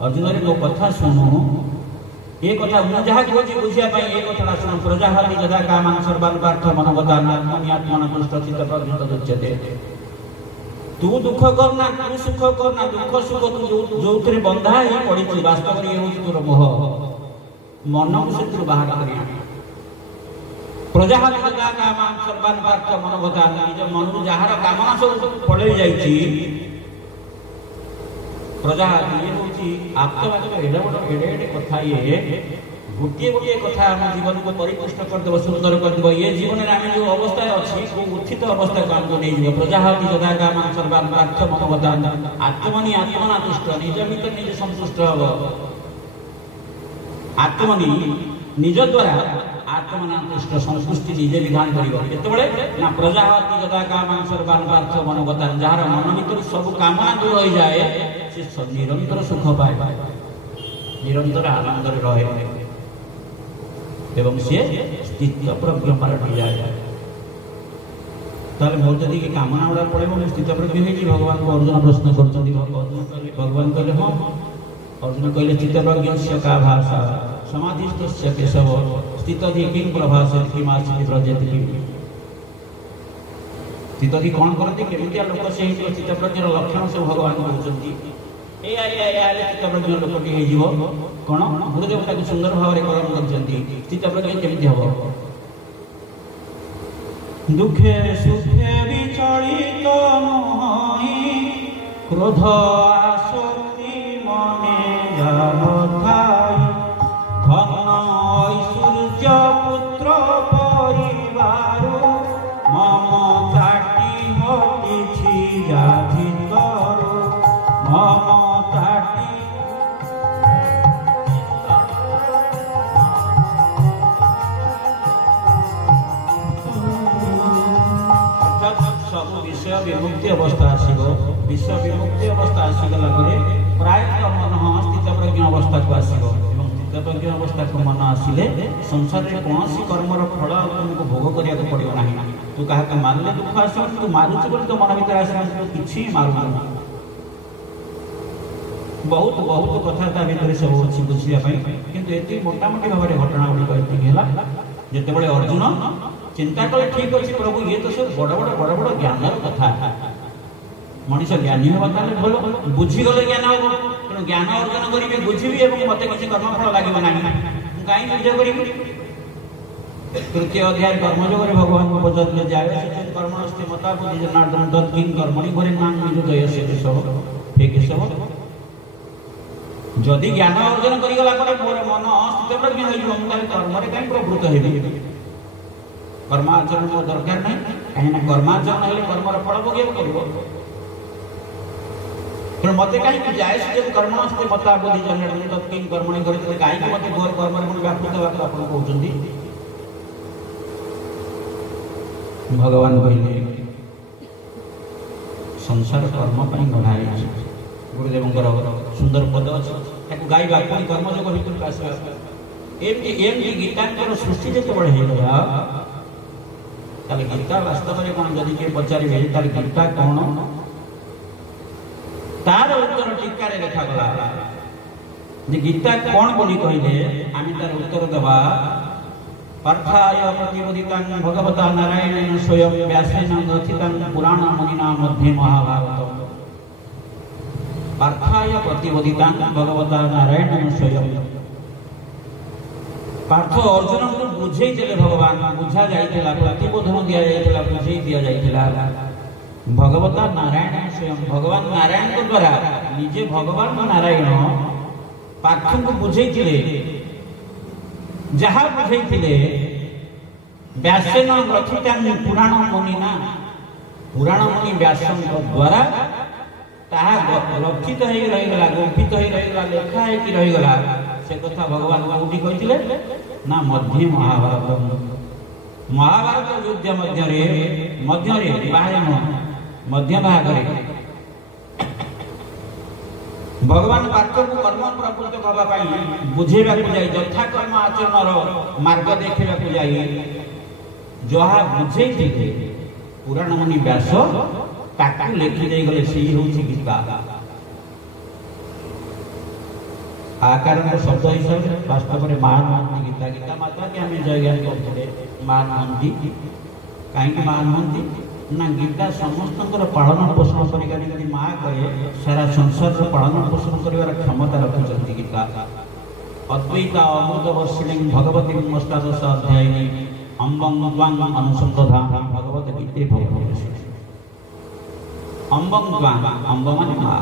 अर्जुन तो कथा शुणु ये कथा मुझे जहाँ कहूँ बुझापी ये कथा शुणु प्रजाहारी जदा कामान सर्वान पार्थ मनोगतान आत्मन तुष्ट चित्त प्रज्ञुच्यते तू दुख करना तू सुख करना दुख सुख तू जो बंधा ही पड़ी वास्तव में ये हूँ तोर मोह मन को से बाहर कर प्रजाहारी जदा कामान सर्वान पार्थ मनोगतान निज मन जार कामना सब पड़े जाइए प्रजाहारी ये हूँ आप्तवाद एडे बड़े एडे कथा ये गोटे गोटे कथा आम जीवन को परिपुष्ट करदेव सुंदर कर ये जीवन में आम जो अवस्था अच्छी वो उत्थित अवस्था को आमको नहीं प्रजाहारी जदा कामान सर्वान पार्थ मनोगतान आत्मनि आत्मना तुष्ट निज भीतर निजे संतुष्ट हम आत्मनि निज द्वारा आत्मना तुष्ट संतुष्टि निजे विधान कर ना प्रजाहारी जदा कामान सर्वान पार्थ मनोगतान जार मन भीतर सब कामना दूर हो जाए से निरंतर सुख पाए निरंतर आनंद रहे एवं सी स्थित प्रज्ञ पालटि जाए मोर जदि कामना गुड़ा पड़े मुझे स्थित प्रज्ञ हो भगवान को अर्जुन प्रश्न कर भगवान कहले हाँ अर्जुन कहले स्थित प्रज्ञ का भाषा समाधिस्थ केशव स्थित किं प्रभाषे किमासी व्रजेत स्थित कौन करती केमितिया लोक से स्थित प्रज्ञर लक्षण सब भगवान कहते स्थित प्रज्ञ लोकटी हो कौन गुरुदेव ताकि सुंदर भाव में कलम कर स्थित प्रज्ञ केमिति हम दुखे सुखे विचलित मोहि क्रोध आसक्ति मने जान धन ऐश्वर्य पुत्र परिवार मम काटी हटिछि जाधितर मम विषय विमुक्ति अवस्था आसो विषय विमुक्ति अवस्था आसीगला प्राय मन स्थित प्रज्ञ अवस्था को आसो स्थित प्रज्ञ अवस्था को मन आसिले संसार में कौन कर्मर फल तुमको भोग करने को पड़ो ना तू क्या मारले दुख आस तू मारुच बोली तो मन भर आस कि मारू बहुत बहुत कथा भितर सब अच्छी बुझापी कितु ये मोटामोटी भाव में घटना गुड़िक जिते अर्जुन चिंता कले ठीक अच्छे प्रभु ये तो सब बड़ बड़ बड़ बड़ ज्ञानर कथा मनीष ज्ञानी हम भल बुझीगले ज्ञान हम तेणु ज्ञान अर्जन करी बुझी मत किसी कर्मफल लगे ना कहीं पूजा करी तृतीय अध्याय कर्मयोग भगवान को पचारे जाए कर्मणस्ते मता बुद्धि जनार्दन तत्किं कर्मणि घरे मान निज से केशव हे केशव जदि ज्ञान अर्जन करगला मोर मन स्थित प्रज्ञ हो कर्म कहीं प्रवृत्त हेबी कर्म आचरण मोर दरकार ना कहीं कर्मार्जन हेल्ले कर्मर फल भोग पड़ो तेणु मत कहीं जाए जब कर्मणस्ते मता बुद्धि जन तत्किं कर्मणि करें कहीं मत घोर कर्म व्यापृत होगा आप कहते भगवान कहले संसार कर्म गढ़ाई गुरुदेव सुंदर पद अच्छे गाइबा पुणी कर्मयोग भर आसवा एमती गीतांकर सृष्टि जो होगा गीता वास्तव में कौन जदि किए पचारे तार गीता कौन तार उत्तर टीकार लिखागला गीता कौन बोली कहले आम तार उत्तर देवा पार्थाय प्रतिबोधितां भगवता नारायणेन स्वयं व्यासेन ग्रथितां पुराण मुनिना मध्ये महाभारतम् पार्थाय प्रतिबोधितां भगवता नारायणेन स्वयं पार्थ अर्जुन को बुझे भगवान बुझा जाइथिला प्रतिबोधन दिया जाइथिला बुझे दिया जाइथिला भगवता नारायण स्वयं भगवान नारायण के द्वारा निजे भगवान नारायण पार्थ को बुझे जहा बुझे व्यासेन ग्रथितां पुराण मुनिना पुराण मुनि व्यासन द्वारा ताहा रक्षित हो रहीगला गुंफित हो रहीगला लेखा है रहीगला से कथा भगवान कोठी कहिथिले ना मध्य महाभारत महाभारत युद्ध मध्य मध्य भाग भगवान पार्थ को कर्म प्रवृत्त करबा बुझेबा को जाई यथा कर्म आचरण मार्ग देखा जाई जहा बुझे पुराण मुनि व्यास ताकू लेखि दे गले सी होची गीता आकार शब्द हिसाब से वास्तव में महान महंती गीता गीता माता के आम जय ज्ञान करते महान महंती कहीं महान महंती ना गीता समस्त पालन पोषण कर माँ कहे सारा संसार पालन पोषण कर क्षमता रखुच्च गीता अद्वैता अमृत वर्षिणी भगवती अष्टादश अध्यायिनी अम्बं त्वां अनुसंधान भगवत गीते भगवत अम्बं त्वां अम्ब माने माँ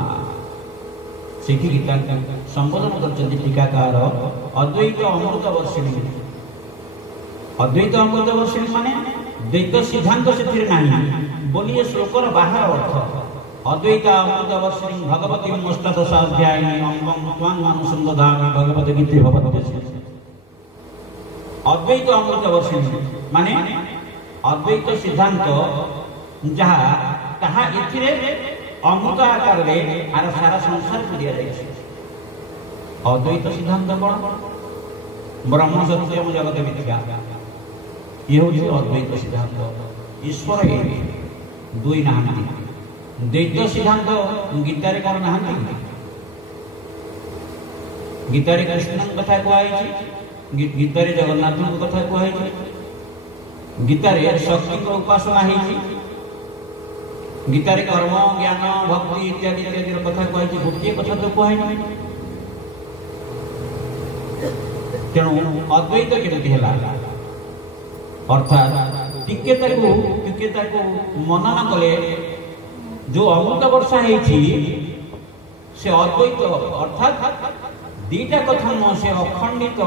शिखी गीता संबोधन कर टीकाकार अद्वैत अमृत वर्षिणी अद्वैत अमृत वर्षिणी माने द्वैत सिद्धांत से नहीं बोलिए श्लोकर बाहर अर्थ अद्वैत अमृत वर्षिणी भगवती अष्टादश अध्यायिनी अम्बं त्वां अनुसंधान भगवत गीते भगवत अद्वैत अमृत वर्षिणी माने अद्वैत सिद्धांत जहाँ ताहा इथिरे अमृत आकार आर सारा संसार को दिया जाए अद्वैत सिद्धांत कौन ब्रह्म सत्यम जगत मिथ्या ये हूँ अद्वैत सिद्धांत ईश्वर एक दुई नहांती द्वैत सिद्धांत गीतारे कौन नहांती गीतारे कृष्ण कथा कहई गीतारे जगन्नाथ कथा कहई गीतारे शक्ति उपासना है गीतारे कर्म ज्ञान भक्ति इत्यादि इत्यादि कथा कहई गोटे कथा तो कहई तेणु अद्वैत केमती है अर्थात टिके मनन कले जो अमृत वर्षा से अद्वैत अर्थात दीटा कथा न से अखंडित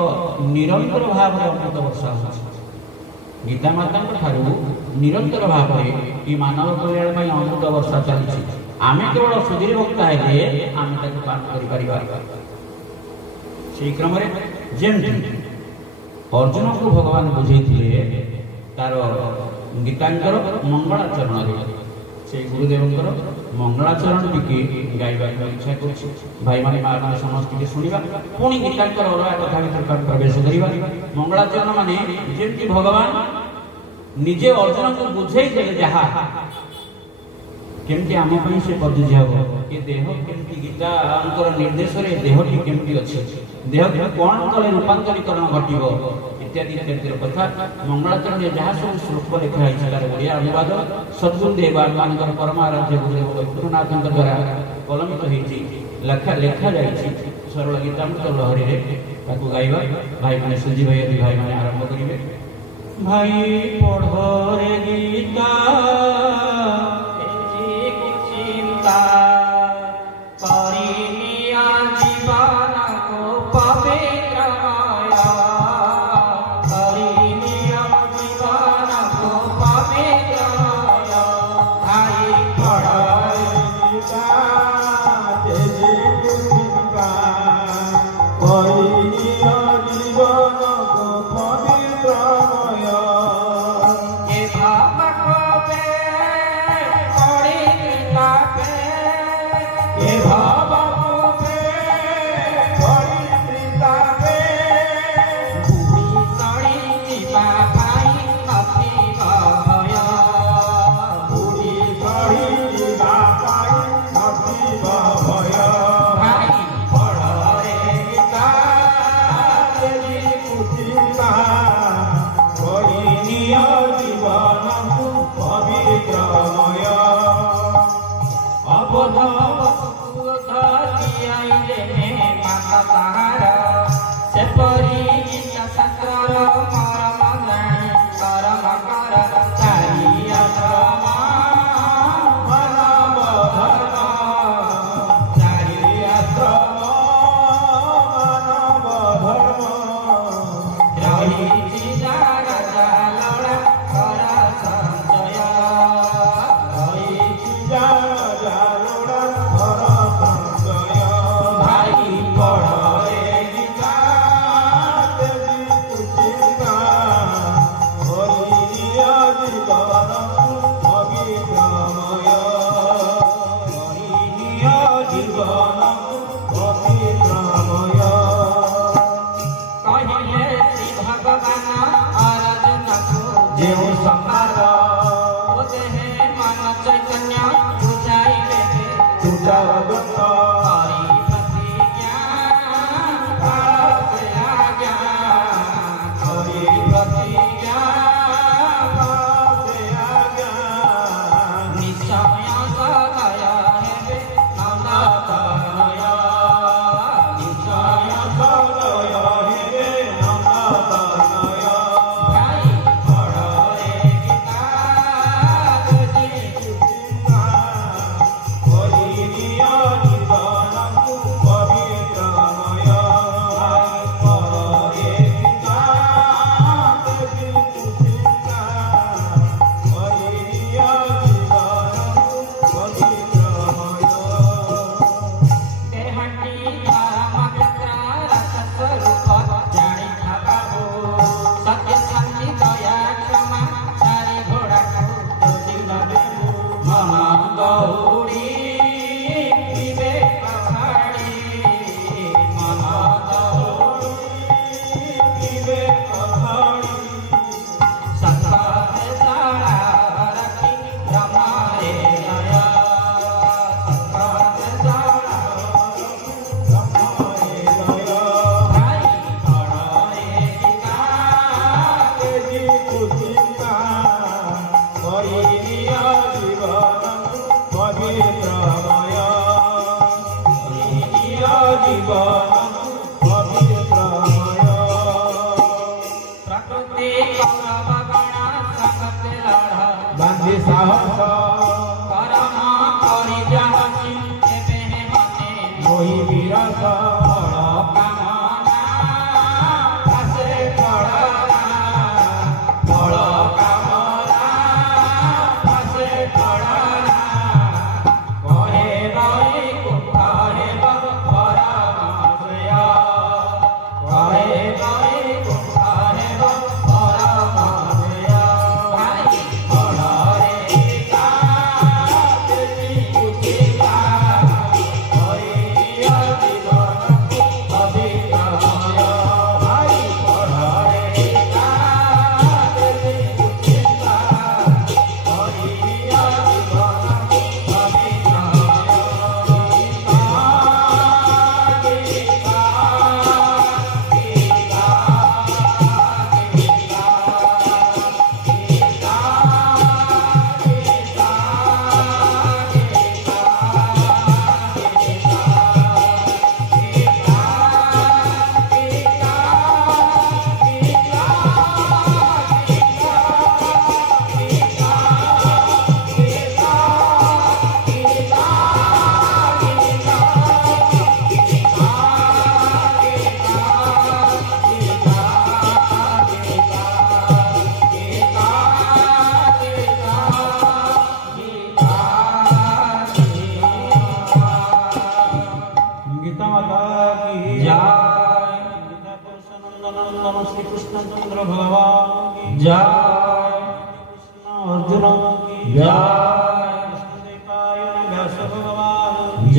निरंतर भाव अमृत वर्षा गीता माता निरंतर भाव मानव कल्याण अमृत वर्षा चली आम केवल सुधीर भक्ता है आम पान कर क्रम जमी अर्जुन को भगवान बुझे तार गीतांकर मंगलाचरण से गुरुदेव मंगलाचरण टी गाइबा इच्छा कर भाई माने माँ समस्त शुणा पुणी गीतांकर अलग कथा भर प्रवेश करवा मंगलाचरण माने जमी भगवान निजे अर्जुन को बुझे जहा केमती आम से बदुझ हम ये देह केमती गीता निर्देश देहटी केमती अच्छे देह कौन कले रूपांतरीकरण घटो इत्यादि इत्यादि कथा मंगलाचरण जहाँ सब श्लोक लिखाई ओडिया अनुवाद सद्गुरुदेव आत्मानंद परमाराध्य गुरुदेव वैद्यनाथ द्वारा कलमित लेखा लेखा जाए सरल गीतामृत लहरी गाइबा भाई मैंने सुजी भाई भाई मैंने आरंभ करेंगे भाई पढ़े गीता चिंता पवित्र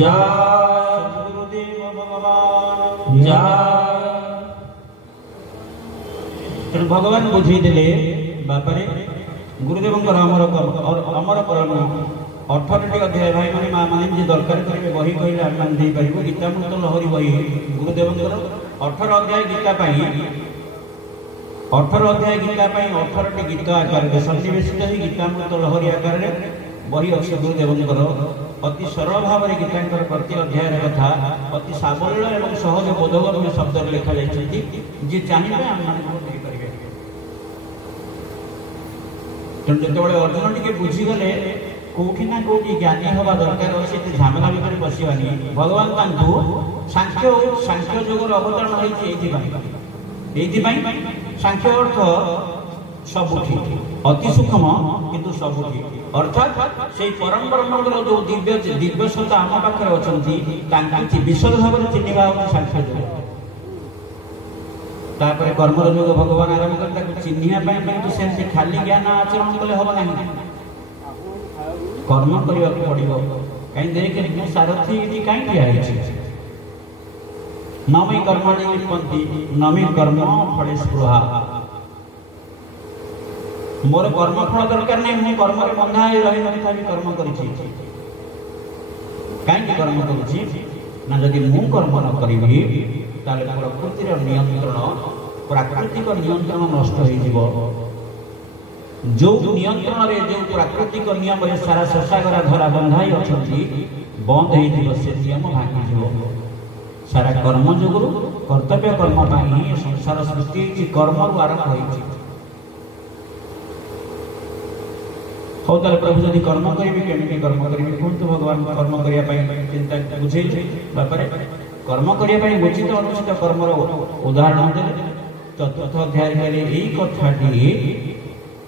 जय जय गुरुदेव भगवान जय। भगवान बुझेदेले बापरे गुरुदेव अमर करण 18टी अध्याय भाई माने माँ माने जो दरकार करेंगे बही कहले आम मान दे पारिबो। गीतामृत लहरी बही गुरुदेव 18 अध्याय गीता पाई 18 अध्याय गीता पाई 18टी गीत आकार सन्निवेशित ही गीतामृत लहरी आकार बही अच्छे गुरुदेव अति सरल भाव में गीतांकर प्रति अध्याय कथा अति साबल्य और सहज बोधगम्य शब्द लिखा जाती जी चाहिए आम मानते तेणु जो अर्जुन टी बुझीगले कौटी ना कौटी ज्ञानी हवा दरकार अच्छे झमेला भितर बसवानी भगवान सांख्य सांख्य जुगर अवतरण होती सांख्य अर्थ सबुठी अति सूक्ष्म किंतु सबुठी अर्थात से परम ब्रह्म जो दिव्य दिव्य सत्ता आम पाखे अच्छा विशद भाव में चिन्हवा सांख्य जुग तापर कर्मर जुग भगवान आरंभ कर चिन्हवाई किंतु से खाली ज्ञान आचरण कले हम ना कर्म करने पड़ो कहीं देख सारथी कहीं दिखाई न मई कर्माणि लिपन्ति न मे कर्म फले स्पृहा मोर कर्म फल दरकार नहीं मुझे कर्म बंधा रही न भी कर्म करी कर्म करुना जदि मु कर्म न करी प्रकृतिर नियंत्रण प्राकृतिक नियंत्रण नष्ट हो जो नियंत्रण रे जो प्राकृतिक नियम रे सारा ससागरा धरा बंधाई अच्छा बंद हो से नियम भांगी सारा कर्म जुगुरु कर्तव्य कर्म पाई संसार सृष्टि कर्म आरंभ हो ताले प्रभु जदि कर्म करी केमी कर्म करी कहतु भगवान कर्म करने चिंता बुझे बापरे कर्म करने उचित अनुचित कर्म उदाहरण देते चतुर्थ अध्याय यही कथाटी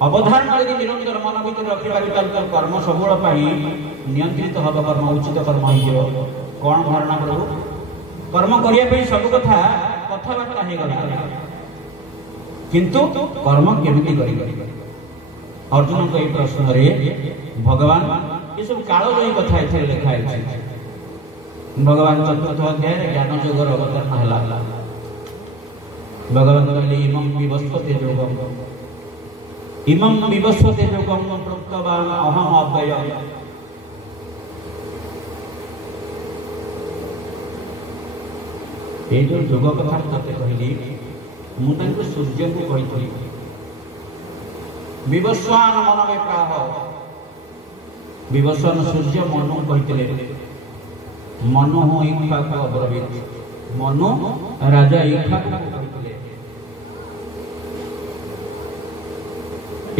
अवधारणा यदि निरंतर मन भर रखा कर्म सबूल नियंत्रित हम कर्म उचित कर्म हो कौन धारणा प्रभु कर्म करने सब कथा कथबार्ता हो गला किंतु कर्म केमिति करी अर्जुन को प्रश्न रे भगवान ये सब कालजयी कथा ये लिखाई भगवान चतुर्थ अध्याय ज्ञान जोगर अवतरण है भगवान कहले इमं विवस्वते योगम इमं विवस्वते योगम प्रोक्तवान अहम अव्यय ये जो योग कथा तते कहली मुझे सूर्य को कही विवस्वान मन में प्राह विवस्वान सूर्य मनु कहते मनु इक्ष्वा को अब्रवीत मनु राजा इक्ष्वा को कहते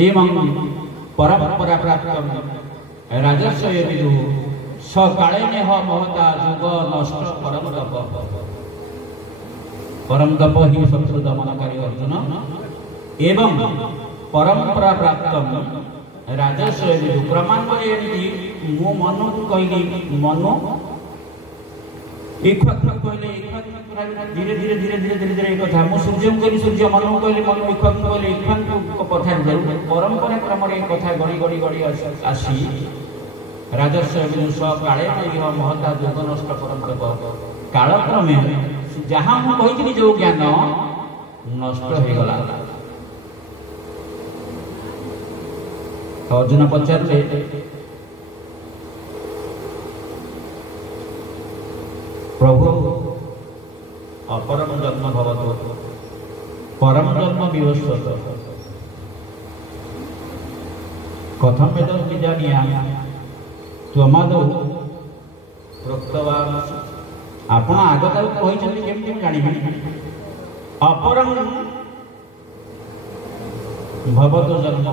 एवं परंपरा प्राप्त राजस्व विदु सकाले नेह महता जुग नष्ट परम तप ही शत्रु दमनकारी अर्जुन एवं परंपरा प्राप्त राजस्व विदु क्रमान्वये मु मनु कहली मनु इक्ष्वा कहले धीरे धीरे धीरे धीरे धीरे धीरे कथा मु सूर्य कहली सूर्य मनु कहली मनु इक्ष्वा कहली इक्ष्वा को कथा परंपरा क्रम रे कथा गड़ी गड़ी गड़ी आसी राजस्व विदु सकाले नेह महता जुग नष्ट परम तप कालक्रमे जहाँ मु कही जो ज्ञान नष्ट हो गला अर्जुन पचारे प्रभु अपरम जन्म भवतु परम जन्म विवस्वत कथम वेद विजानिया त्वमादौ प्रोक्तवान आपण आगता कही केमती जानी अपरम भवतु जन्म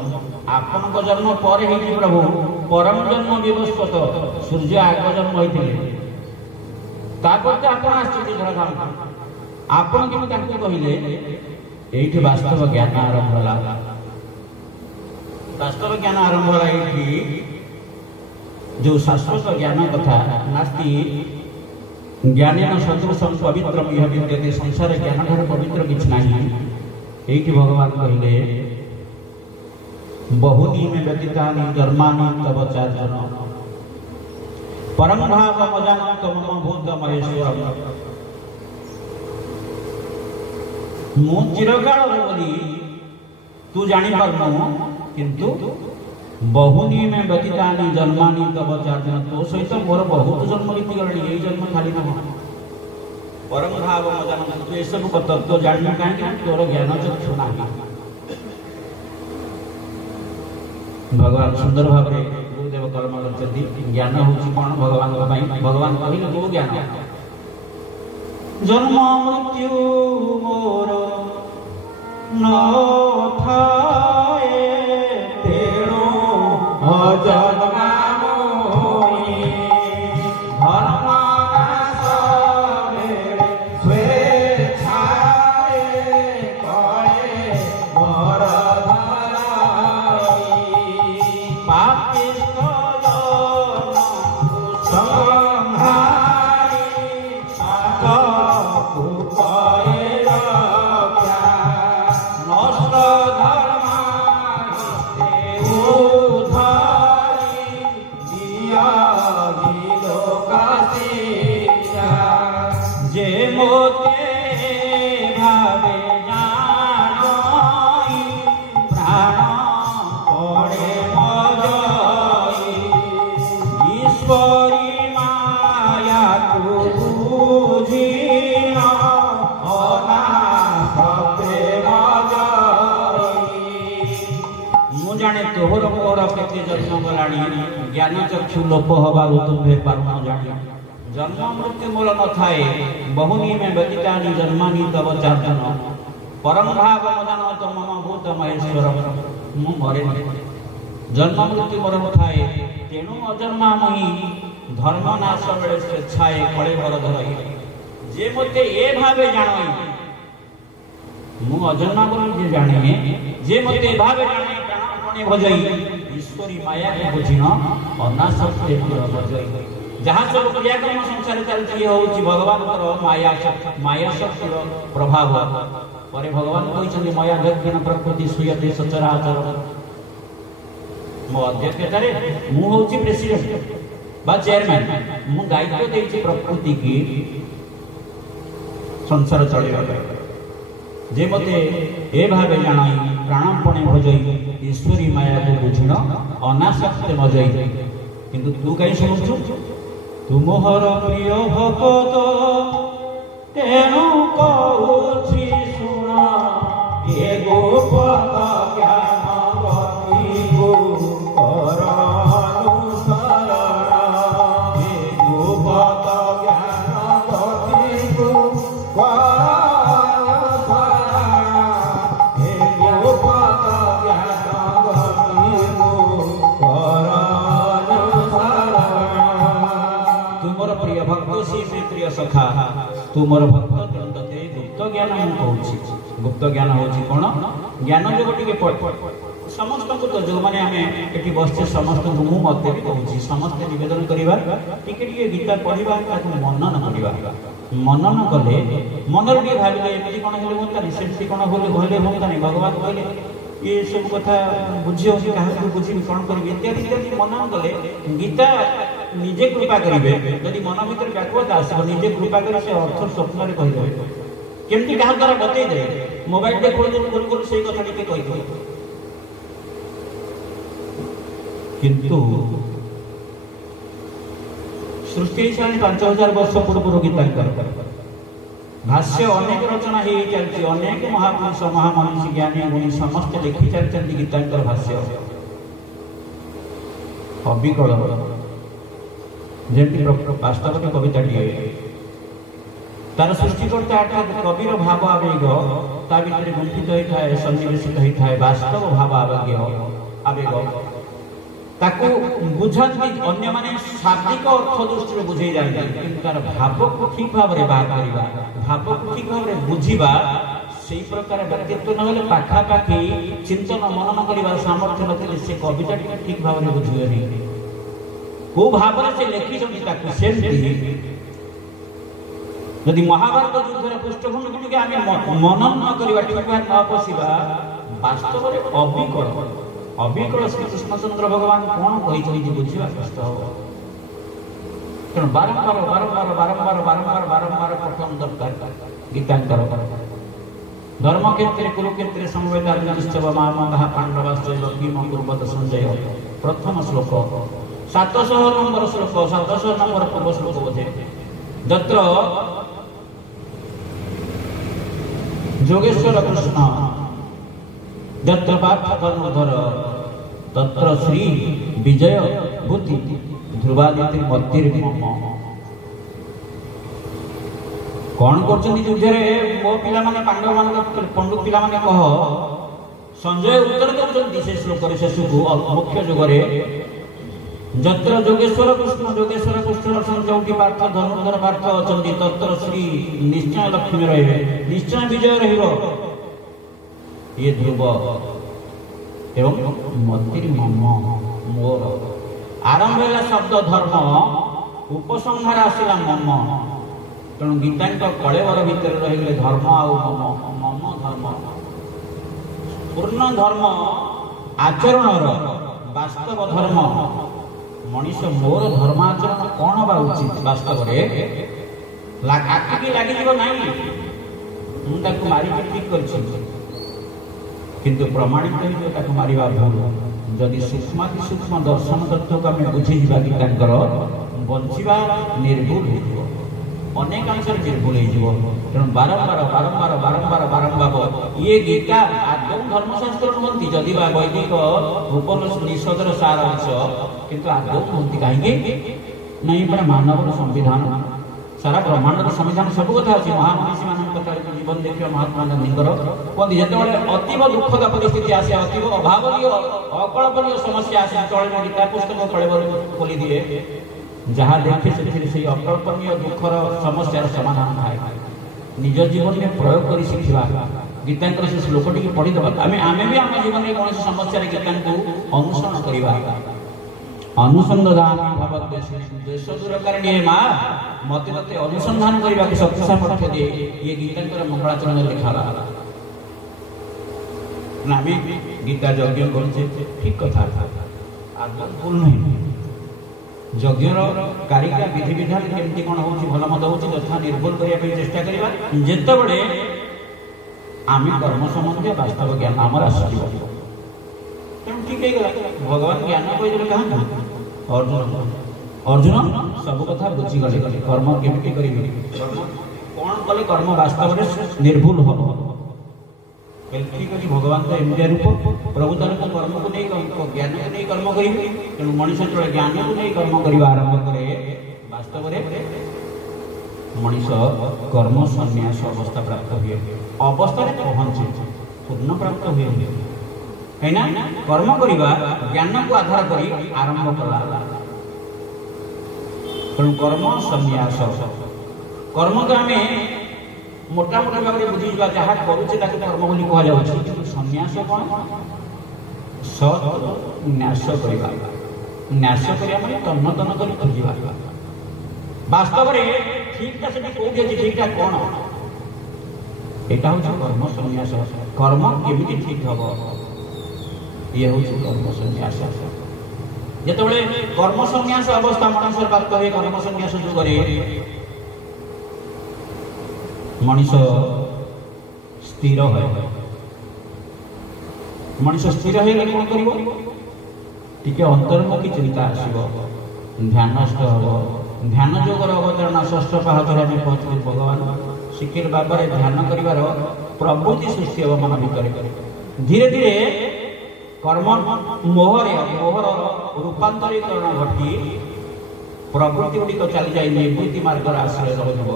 आपण जन्म पर प्रभु परम जन्म विवस्वत सूर्य आग जन्म होते आपण कहले ये वास्तव ज्ञान आरंभ है वास्तव ज्ञान आरंभ है जो शाश्वत ज्ञान कथा नास्ति ज्ञान सदृशम पवित्र विद्यते संसार ज्ञान ठार पवित्र किछ नहीं ये भगवान कहले बहुनी में व्यतीतानि धर्मानि तव चार्जन परम भाव मजानंत मम भूत महेश्वर मु चिरकाल बोली तू जानी पारनु किंतु बहुनी में व्यतीतानि जन्मानि तब चार्जन तो सहित मोर बहुत जन्म रीति गलनी यही जन्म खाली न परम भाव मजानंत तू एसबु तत्व जानी कहीं तोर ज्ञान चक्षु नाही भगवान सुंदर भाव रे गुरुदेव कर्म करछथि ज्ञान होछि कोन भगवान को पई भगवान कहिल को ज्ञान जन्म मृत्यु मोर न थाए तेरो अजन्मा मोहि धर्म नाश मेरे स्वेच्छाए कळे मोर धराई पापिष्ठ संहारी पाप उपाये रक्षा नष्ट धर्मास्ते उद्धारी दिया लोका शिक्षा जे मोते भावे जाई प्राण पड़े मजई ईश्वरी माया को बुझिना अनाथ प्रेम जई मु जाने तोहर मोर केते जन्म गलाणी ज्ञान चक्षु लोप हबारु तुम्हे पारु जानी जन्म मृत्यु मूल न थाए बहुनी में व्यतीतानि जन्मानि तब चार्जन परम भाव मजानंत मम भूत महेश्वर मु मरे जन्म मृत्यु मोर न थाए तेणु अजन्मा मुहि धर्म नाश बेले स्वेच्छाए कळे घर धरई जे मते ए भावे जानई मु अजन्मा बोली जे जाने जे मते भावे जाने प्राणपणे भजई ईश्वरी माया के बुझिन अनासक्ति भजई जहाँ सब क्रियाक्रम संसार चलती होची भगवान माया शक्ति प्रभाव पर भगवान कहते माया व्यज्ञान प्रकृति सुयते सचराचर मो अध्यक्षतार मु होची प्रेसिडेंट बा चेयरमैन मु दायित्व देछि प्रकृति की संसार चलेबा जे मते ए भावे जानाई प्राणपणे भजई ईश्वरी माया को बुझिन अनासक्ति मजई किंतु तू कहीं शुणुछु तुमहर प्रिय भगत तेणु कहूछि शुण ए गोपत ज्ञान गति गुरुकर अनुसरण ए गोपत ज्ञान गति गुरुकर अनुसरण ए गोपत ज्ञान गति गुरुकर तुमर प्रिय भक्त सी प्रिय सखा तुमर भक्त तते गुप्त ज्ञान हम कहूछि गुप्त ज्ञान होछि कोन ज्ञान जो टिके समस्त को तो जो माने हमें एठी बसছে समस्त को मु मते भी कहूछि समस्त निवेदन करिबा टिके टिके गीता पढिबा ताकू मनन करिबा मनन कले मनर भी भाबिले एठी कोन हेले मोता रिसेंटली कोन होले होले होता नहीं भगवान कहले ये सब कथा बुझियो कि कहा बुझी कोन करिबे इत्यादि इत्यादि मनन कले गीता निजे कृपा करिवे यदि मन भीतर व्याकुलता आसब निजे कृपा करी से अर्थ स्वप्न रे कहि देबे केमती कहा द्वारा बतई दे मोबाइल दे खोल गुरु से कथा टिके कहि दे किंतु सृष्टि सारी 5000 वर्ष पूर्व गीतांकर भाष्य अनेक रचना ही चलती अनेक महापुरुष महामनीषी ज्ञानी गुणी समस्त लिखि चलती गीतांकर भाष्य अविकल जेंति वास्तव में कविता तार सृष्टिकर्ता अर्थात कविर भाव आवेग ता भितर गुंठित होता है सन्निवेशित होता है वास्तव भाव आवेग ताको बुझाती अन्य माने शाब्दिक अर्थ दृष्टि बुझे जाए किंतु तार भाव को ठीक भाव रे बात करिबा भाव को ठीक भाव रे बुझिबा सेही प्रकार व्यक्तित्व न होले पाखा पाखी चिंतन मनन करिबा सामर्थ्य नथिले से कविता ठीक भाव रे बुझिबे नहीं को भाव से लिखि जंती ताको सेमती यदि महाभारत युद्धर पृष्ठभूमि गुटिके आमे मनन न करिबा ठीक भाव न पसिबा वास्तव रे अविकल श्री कृष्णचंद्र भगवान कौन कही बुझा कष्ट हम ତେଣୁ ବାରମ୍ବାର ବାରମ୍ବାର ବାରମ୍ବାର ବାରମ୍ବାର ବାରମ୍ବାର ପଠନ ଦରକାର ଗୀତାଙ୍କର। ଧର୍ମ କ୍ଷେତ୍ରରେ କୁରୁକ୍ଷେତ୍ରରେ ସମବେତ ଅର୍ଜୁନଶ୍ଚ ମହାମନ୍ଦଃ ପାଣ୍ଡବାଶ୍ଚୈବ ଭୀମ କୁର୍ବତ ସଞ୍ଜୟ। ପ୍ରଥମ ଶ୍ଲୋକ 700 ନମ୍ବର ଶ୍ଲୋକ 700 ନମ୍ବର ପୂର୍ବ ଶ୍ଲୋକ ବୋଧେ। ଯତ୍ର ଯୋଗେଶ୍ୱର କୃଷ୍ଣ ଯତ୍ର ପାର୍ଥ କର୍ଣ୍ଣଧର ତତ୍ର ଶ୍ରୀ ବିଜୟ ଭୂତି ଧ୍ରୁବାଦିତି ମତିର୍ ମମ। କଣ କରୁଛନ୍ତି ଯୁଦ୍ଧରେ? ମୋ ପିଲାମାନେ ପାଣ୍ଡବ ମାନଙ୍କ ପଣ୍ଡୁ ପିଲାମାନେ କହ। ସଞ୍ଜୟ ଉତ୍ତର ଦେଉଛନ୍ତି ସେ ଶ୍ଲୋକରେ ଶେଷକୁ ମୁଖ୍ୟ ଯୁଗରେ। ଯତ୍ର ଯୋଗେଶ୍ୱର କୃଷ୍ଣ ଅଛନ୍ତି ଯୋଉଠି ପାର୍ଥ ଧନୁର୍ଧର ପାର୍ଥ ଅଛନ୍ତି ତତ୍ର ଶ୍ରୀ ନିଶ୍ଚୟ ଲକ୍ଷ୍ମୀ ରହିବେ, ନିଶ୍ଚୟ ବିଜୟ ରହିବ। ଇଏ ଧ୍ରୁବ ଏବଂ ମତିର୍ ମମ ମୋର। ଆରମ୍ଭ ହେଲା ଶବ୍ଦ ଧର୍ମ, ଉପସଂହାର ଆସିଲା ମମ। ତେଣୁ ଗୀତାଙ୍କ କଳେବର ଭିତରେ ରହିଗଲେ ଧର୍ମ ଆଉ ମମ ଧର୍ମ। ପୂର୍ଣ୍ଣ ଧର୍ମ ଆଚରଣର ବାସ୍ତବ ଧର୍ମ। ମଣିଷ ମୋର ଧର୍ମାଚରଣ କଣ ବା ଉଚିତ? ବାସ୍ତବରେ ଆଖିକି ଲାଗିଯିବ ନାହିଁ ମୁଁ ତାକୁ ମାରିକି ଠିକ କରିଛି, କିନ୍ତୁ ପ୍ରମାଣିତ ହେଇଯିବ ତାକୁ ମାରିବା ଭୁଲ। ଯଦି ସୂକ୍ଷ୍ମାତି ସୂକ୍ଷ୍ମ ଦର୍ଶନ ତତ୍ତ୍ୱକୁ ଆମେ ବୁଝିଯିବା ଗୀତାଙ୍କର, ବଞ୍ଚିବା ନିର୍ଭୁଲ ହେଇଯିବ, ଅନେକାଂଶରେ ନିର୍ଭୁଲ ହେଇଯିବ। ତେଣୁ ବାରମ୍ବାର ବାରମ୍ବାର ବାରମ୍ବାର ବାରମ୍ବାର ଇଏ ଗୀତା ଆଦୌ ଧର୍ମଶାସ୍ତ୍ର ନୁହନ୍ତି, ଯଦି ବା ବୈଦିକ ଉପନିଷଦର ସାର ଅଂଶ, କିନ୍ତୁ ଆଦୌ ନୁହନ୍ତି। କାହିଁକି? ନାହିଁ ପୁରା ମାନବର ସମ୍ବିଧାନ, ସାରା ବ୍ରହ୍ମାଣ୍ଡର ସମ୍ବିଧାନ, ସବୁ କଥା ଅଛି। ମହାମନୀଷୀ ମାନଙ୍କ କଥା ଜୀବନ ଦେଖିବା ମହାତ୍ମା ଗାନ୍ଧୀଙ୍କର କୁହନ୍ତି, ଯେତେବେଳେ ଅତୀବ ଦୁଃଖଦ ପରିସ୍ଥିତି ଆସେ, ଅତୀବ ଅଭାବନୀୟ ଅକଳ୍ପନୀୟ ସମସ୍ୟା ଆସେ, ସେତେବେଳେ ଗୀତା ପୁସ୍ତକ ଖୋଲି ଦିଏ, ଯାହା ଦେଖେ ସେଥିରେ ସେଇ ଅକଳ୍ପନୀୟ ଦୁଃଖର ସମସ୍ୟାର ସମାଧାନ ଥାଏ। ନିଜ ଜୀବନରେ ପ୍ରୟୋଗ କରି ଶିଖିବା। ଗୀତାଙ୍କର ସେ ଶ୍ଲୋକଟିକୁ ପଢିଦେବା, ଆମେ ବି ଆମ ଜୀବନରେ କୌଣସି ସମସ୍ୟାରେ ଗୀତାଙ୍କୁ ଅନୁସରଣ କରିବା। ଅନୁସନ୍ଧାନ ଦେଶ ଦୂରକାରିଣୀ ମା, ମତେ ତତେ ଅନୁସନ୍ଧାନ କରିବାକୁ ଶକ୍ତି ସାମର୍ଥ୍ୟ ଦିଏ। ଇଏ ଗୀତାଙ୍କର ମଙ୍ଗଳାଚରଣରେ ଲେଖାଲା। ଆମେ ଗୀତା ଯଜ୍ଞ କରୁଛେ, ଠିକ କଥା, ଆଦୌ ଭୁଲ ନାହିଁ। ଯଜ୍ଞର କାରିକା ବିଧିବିଧାନ କେମିତି କଣ ହଉଛି, ଭଲ ମନ୍ଦ ହଉଛି, ଯଥା ନିର୍ଭୁଲ କରିବା ପାଇଁ ଚେଷ୍ଟା କରିବା। ଯେତେବେଳେ ଆମେ କର୍ମ ସମ୍ବନ୍ଧୀୟ ବାସ୍ତବ ଜ୍ଞାନ ଆମର ଆସିଯିବ, ତେଣୁ ଠିକ ହେଇଗଲା। ଭଗବାନ ଜ୍ଞାନ କହିଦେଲେ କାହାକୁ? ଅର୍ଜୁନ ସବୁ କଥା ବୁଝିଗଲେ, କର୍ମ କେମିତି କରିବି, କର୍ମ କଣ କଲେ କର୍ମ ବାସ୍ତବରେ ନିର୍ଭୁଲ ହବ। ଠିକ ଅଛି, ଭଗବାନ ତ ଏମିତିଆ ରୂପ, ପ୍ରଭୁ ତାର କର୍ମକୁ ନେଇ ଜ୍ଞାନକୁ ନେଇ କର୍ମ କରିବେ। ତେଣୁ ମଣିଷ ଯେତେବେଳେ ଜ୍ଞାନକୁ ନେଇ କର୍ମ କରିବା ଆରମ୍ଭ କରେ, ବାସ୍ତବରେ ମଣିଷ କର୍ମ ସନ୍ନ୍ୟାସ ଅବସ୍ଥା ପ୍ରାପ୍ତ ହୁଏ। ଅବସ୍ଥାରେ ପହଞ୍ଚେ, ପୂର୍ଣ୍ଣ ପ୍ରାପ୍ତ ହୁଏ। କାହିଁକିନା କର୍ମ କରିବା ଜ୍ଞାନକୁ ଆଧାର କରି ଆରମ୍ଭ କଲା। ତେଣୁ କର୍ମ ସନ୍ନ୍ୟାସ, କର୍ମକୁ ଆମେ ମୋଟାମୋଟି ଭାବରେ ବୁଝିଯିବା, ଯାହା କରୁଛେ ତାକୁ କର୍ମ ବୋଲି କୁହାଯାଉଛି। କିନ୍ତୁ ସନ୍ନ୍ୟାସ କଣ? ନ୍ୟାସ କରିବା। ନ୍ୟାସ କରିବା ମାନେ ତନ୍ନ ତନ୍ନ କରି ଖୋଜିବା। ବାସ୍ତବରେ ଠିକଟା ସେଠି କୋଉଠି ଅଛି, ଠିକଟା କଣ? ଏଇଟା ହଉଛି କର୍ମ ସନ୍ନ୍ୟାସ। କର୍ମ କେମିତି ଠିକ ହବ, ଇଏ ହଉଛି କର୍ମ ସନ୍ନ୍ୟାସ। ଯେତେବେଳେ କର୍ମ ସନ୍ନ୍ୟାସ ଅବସ୍ଥା ମଣିଷର ପ୍ରାପ୍ତ ହୁଏ, କର୍ମ ସନ୍ନ୍ୟାସ ଯୁଗରେ ମଣିଷ ସ୍ଥିର ହୁଏ। ମଣିଷ ସ୍ଥିର ହେଇଗଲେ କଣ କରିବ? ଟିକେ ଅନ୍ତର୍ମୁଖୀ ଚିନ୍ତା ଆସିବ, ଧ୍ୟାନସ୍ଥ ହବ। ଧ୍ୟାନ ଯୋଗର ଅବତାରଣା 6ଠ ପାହାଚରେ ଆମେ ପହଞ୍ଚିଲେ, ଭଗବାନ ଶିଖିର ବାବାରେ ଧ୍ୟାନ କରିବାର ପ୍ରବୃତ୍ତି ସୃଷ୍ଟି ହବ ମନ ଭିତରେ। ଧୀରେ ଧୀରେ କର୍ମ ମୋହର ରୂପାନ୍ତରୀକରଣ ଘଟି ପ୍ରବୃତ୍ତି ଗୁଡ଼ିକ ଚାଲିଯାଇ ନିବୃତ୍ତି ମାର୍ଗର ଆଶ୍ରୟ ରହିବ।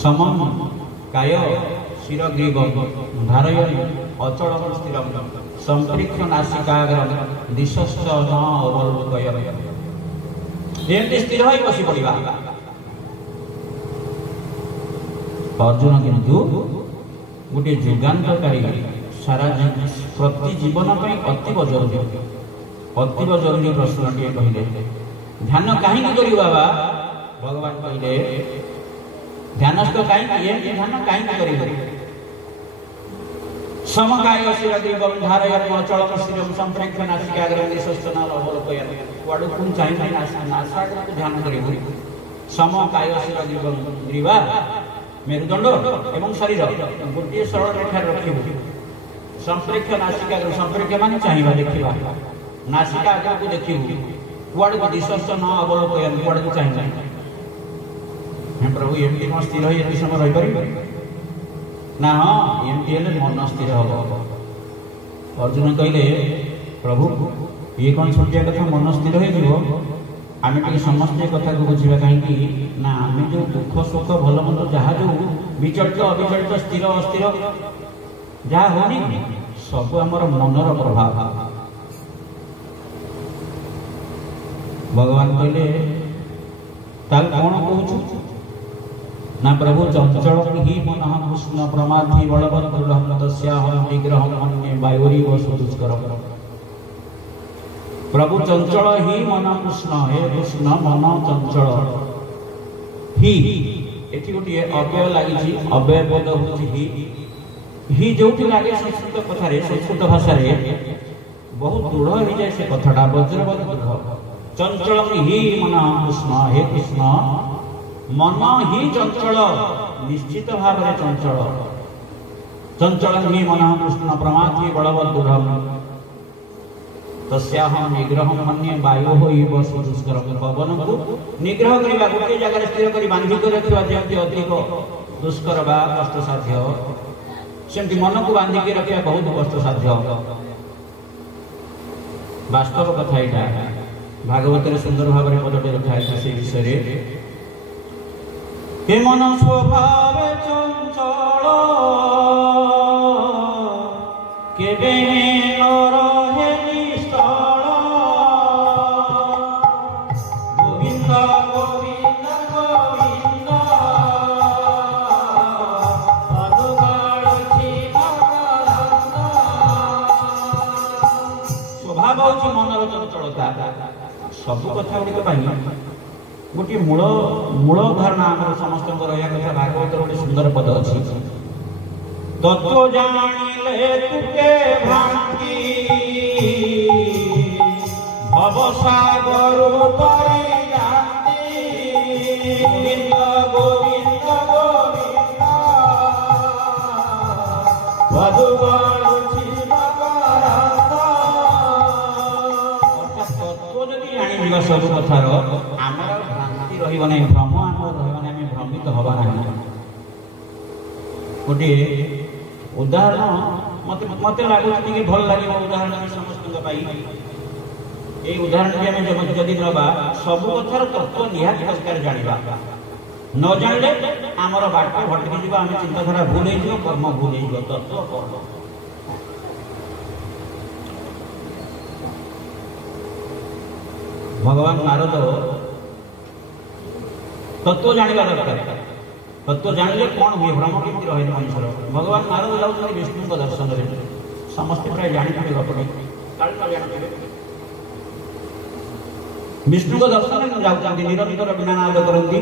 ସମଂ କାୟ ଶିରଗ୍ରୀବ ଧାରୟନ୍ ଅଚଳଂ ସ୍ଥିରଂ ସମ୍ପୃକ୍ତ ନାସିକାଗ୍ରଂ ଦିଶଶ୍ଚ ନ ଅବଲୋକୟଂ। ଏମିତି ସ୍ଥିର ହୋଇ ବସି ପଡ଼ିବା। ଅର୍ଜୁନ କିନ୍ତୁ ଗୋଟିଏ ଯୁଗାନ୍ତକାରୀ, ସାରା ପ୍ରତି ଜୀବନ ପାଇଁ ଅତୀବ ଜରୁରୀ ପ୍ରଶ୍ନଟିଏ କହିଲେ। ଧ୍ୟାନ କାହିଁକି କରିବୁ ବାବା? ଭଗବାନ କହିଲେ ଧ୍ୟାନସ୍ଥ କାହିଁକି? ଏମିତି ଧ୍ୟାନ କାହିଁକି କରିବୁ? ସମକାୟ ଶିରଗ୍ରୀବଂ ଧାରୟନ୍ ଅଚଳଂ ସ୍ଥିରଂ ସମ୍ପୃକ୍ତ ନାସିକାଗ୍ରଂ ଦିଶଶ୍ଚ ନ ଅବଲୋକୟନ୍। कुआड़ पुणी चाहिए नासाग्र को ध्यान करू सम कायशील ग्रीवा मेरुदंड एवं शरीर गोटे सरल रेखा रखू संप्रेक्ष नासिका संप्रेक्ष मान चाहिए देखा नासिका आगे को देखू कुआड़ को दिशस्त न अवलोकन कुआड़ को चाहिए प्रभु एमती कौन स्थिर ये समय रही ना हाँ एमती मन स्थिर हम अर्जुन कहले प्रभु ये कौन छोटिया कथा मन स्थिर आम टे समस्ते कथा को बुझा कहीं ना आम जो दुख सुख भल मंद जहाँ जो विचलित अविचलित स्थिर अस्थिर जहाँ होनी सब आमर मनर प्रभाव भगवान कहले कौन कहूँ ना प्रभु चंचल ही मन कृष्ण प्रमाथि बलवत दृढ़ निग्रह अन्य वायुरी वसुदुष्कर प्रभु चंचल ही मन कृष्ण हे कृष्ण मन चंचल ही एठी गोटे अव्यय लगी अव्यय पद होची ही जो लगे संस्कृत कथा संस्कृत भाषा बहुत दृढ़ हो जाए से कथाटा वज्रवत दृढ़ चंचल ही मन कृष्ण हे कृष्ण मन ही चंचल निश्चित भाव में चंचल चंचल ही मन कृष्ण प्रमाथि बलवत दृढ़ तस्याहम निग्रह मन्ये वायु हो दुष्कर पवन को निग्रह करवा गोटे जगह स्थिर कर बांधि कर रखा जमी अधिक दुष्कर बा कष्टसाध्य सेमती मन को बांधिकी रखा बहुत कष्टसाध्य वास्तव कथा यहाँ भागवत सुंदर भाव में पदटे रखा से विषय हे मन स्वभाव चंचल केबे न रहे निष्ठल गोविंद गोविंद गोविंद स्वभाव हूँ मनर चंचलता सब कथा गुड़िक गोटे मूल मूल धारणा आम समस्त रहा कथा भागवत गोटे सुंदर पद अच्छी तत्व जानिले तुके भांति भवसागर तरी जाती गोविंद गोविंद गोविंद तत्व जदि जानी सब कथार आमर रहिबा नहीं भ्रम आमर रहिबा नहीं भ्रमित हवा नहीं गोटे उदाहरण मत मत लगुच भल लगे उदाहरण समस्त ये उदाहरण भी आम जदि नवा सब कथार तत्व निहाती दरकार जाना न जाने आमर बाट भटकी जी आम चिंताधारा भूल हो कर्म भूल हो तत्व कौन भगवान नारद तत्व जानवा दरकार तत्व जानिले कौन हुए भ्रम केमती रहे मनुष्यर भगवान नारद जाऊँ विष्णु दर्शन में समस्ते प्राय जानी गपटे विष्णु दर्शन जाऊँ निरंतर वीणानाद करती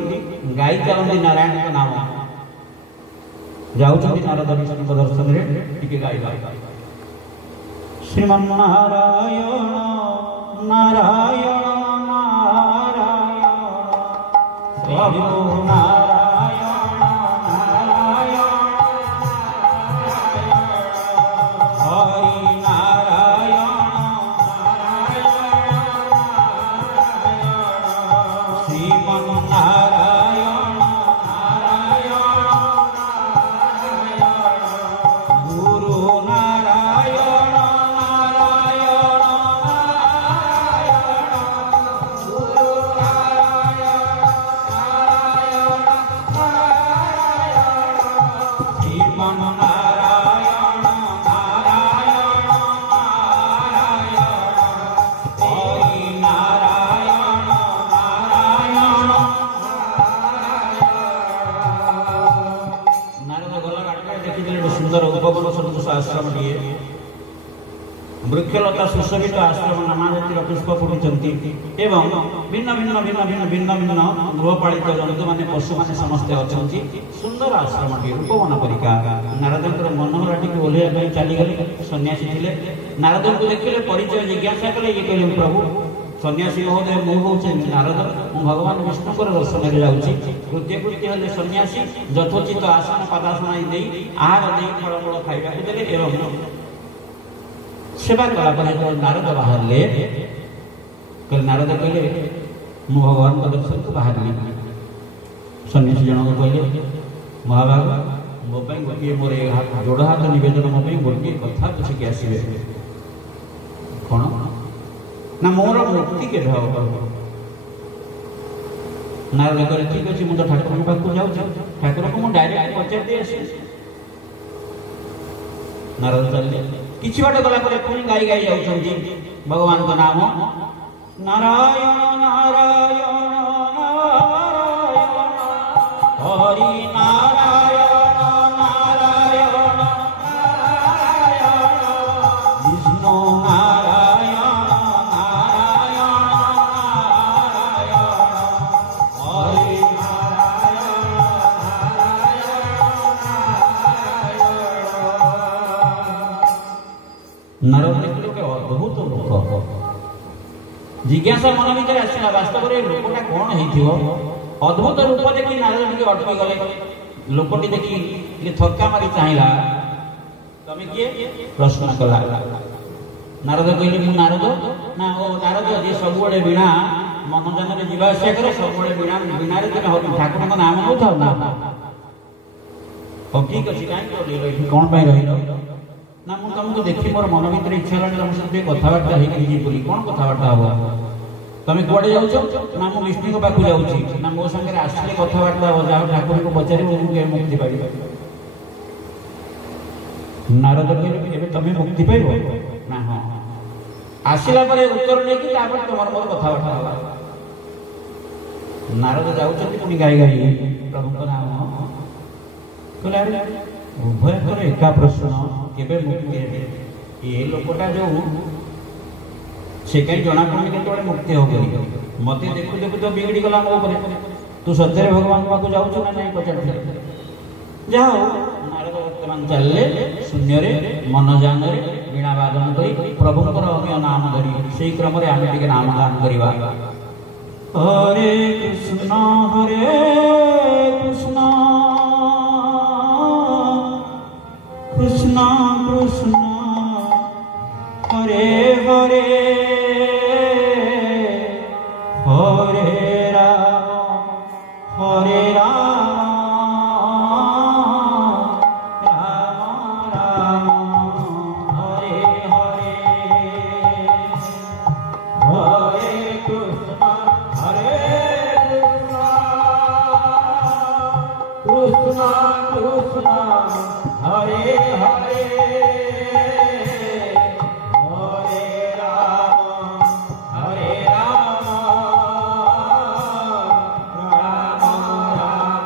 गाई चलती नारायण का नाम जाऊँ नारद विष्णु दर्शन में गाई श्रीमन्नारायण नारायण प्रभु नारायण नारायण हरि नारायण श्रीमन नारायण नारायण गुरु नारायण नारायण सुंदर उपवन सदृश आश्रम दिए वृक्षलता सुशोभित आश्रम नाना जातिर पुष्प फुटी एवं भिन्न भिन्न भिन्न भिन्न भिन्न भिन्न गृहपालित जंतु मैंने पशु मैंने समस्ते अच्छा सुंदर आश्रम टी उपवन परिका नारदर मनोहर टी ओह्लैया चलीगले सन्यासी थे नारद को देखिले परिचय जिज्ञासा कले ये कहले प्रभु सन्यासी महोदय मु हूँ नारद मु भगवान विष्णुकर दर्शन जाऊँगी कृत्य कृत्य हेल्ले सन्यासी यथोचित आसन पदासन आहार दे फलमूल खाइबा देले एवं सेवा कला जो नारद बाहर नारद कहले मु भगवान दर्शन को बाहर सन्यासी जनक कहले महाभाग मो गोटे मोर जोड़ हाथ नवेदन मो गोटे कथा पूछिक आसवे कौन ना मोर मुक्ति के नारद कहे ठीक अच्छे मुझे ठाकुर पाक जाऊँ ठाकुर को मुझे डायरेक्ट पचार दे आस नारद चलिए किसी बाट गला पुणी गाई गाई जाऊँगी भगवान का नाम नारायण नारायण हरि नारायण नारायण विष्णु नारायण हरि नारायण अद्भुत लोक जिज्ञासा मन भर आसला वास्तव में लोकटा कौन हो अद्भुत रूप देखी नारद टे अटकी गले लोकटी देखी थक्का मारी चाहिला तमे किए प्रश्न कला नारद कहले मु नारद ना ओ नारद जे सब वीणा मनोजन में जीवा आशा करे सब वीणा वीणा ठाकुर नाम नौ था ना ठीक अच्छे कहीं कौन रही ना मुझे तुमको देखी मोर मन भर इच्छा है तुम सहित कथबार्ता होगी कौन कथबार्ता हम तुम कौड़े जाऊँ ना मुझे विष्णु पाक जाऊँगी ना मो सागर आसले कथबार्ता हम जहाँ ठाकुर को पचार मुक्ति पाइब नारद कहले तुम्हें मुक्ति पाइब ना हाँ आसला उत्तर नहीं तुम मोर कथबार्ता हवा नारद जाऊँ पुणी गाई गाई प्रभु नाम कहले उभयर एका प्रश्न केबे मुक्ति हे ये लोकटा जो से कहीं जना पड़े के मुक्ति हो गई मत देखु देखु तो बिगड़ी गला मो ऊपर तू सत्य भगवान पाक जाऊ ना नहीं पचार जाओ नारद वर्तमान चलले शून्य रे मन जान रे वीणा वादन करी प्रभुंकर अन्य नाम धरी से क्रम रे आमे टिके नाम गान करवा हरे कृष्ण कृष्ण कृष्ण हरे हरे हरे राम राम राम हरे हरे हरे कृष्ण कृष्ण कृष्ण हरे हरे हरे राम राम राम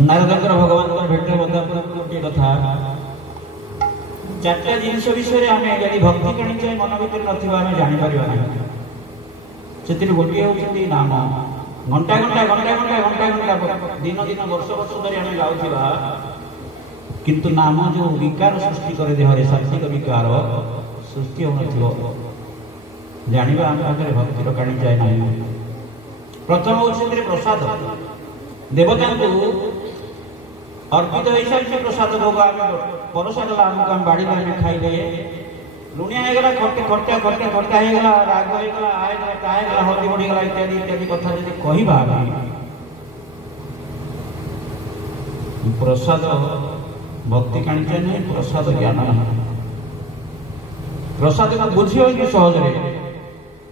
नारदंकर भगवान भेटे गोटे कथा चार्टा जिनस विषय आम यदि भक्ति कणिचाए मन भर ना जापर से गोटे हूँ नाम घंटा घंटा घंटा घंटा घंटा घंटा दिन दिन वर्ष वर्ष धरी आम गाँवा किंतु नाम जो विकार सृष्टि करे देहरे सात्विक विकार सृष्टि हो जाना आम पाखे भक्तिर काणी जाए ना। प्रथम हूँ प्रसाद देवता अर्पित हो सारी प्रसाद भोग आम परसादा आमको आम बाड़ी में खाइले लुणिया होगा खटे खटा खटा खटा होगा राग होगा आएगा हल्दी बढ़ीगला इत्यादि इत्यादि कथा जी कहवा प्रसाद भक्ति काणिचा नहीं प्रसाद ज्ञान प्रसाद को बुझी हो सहजरे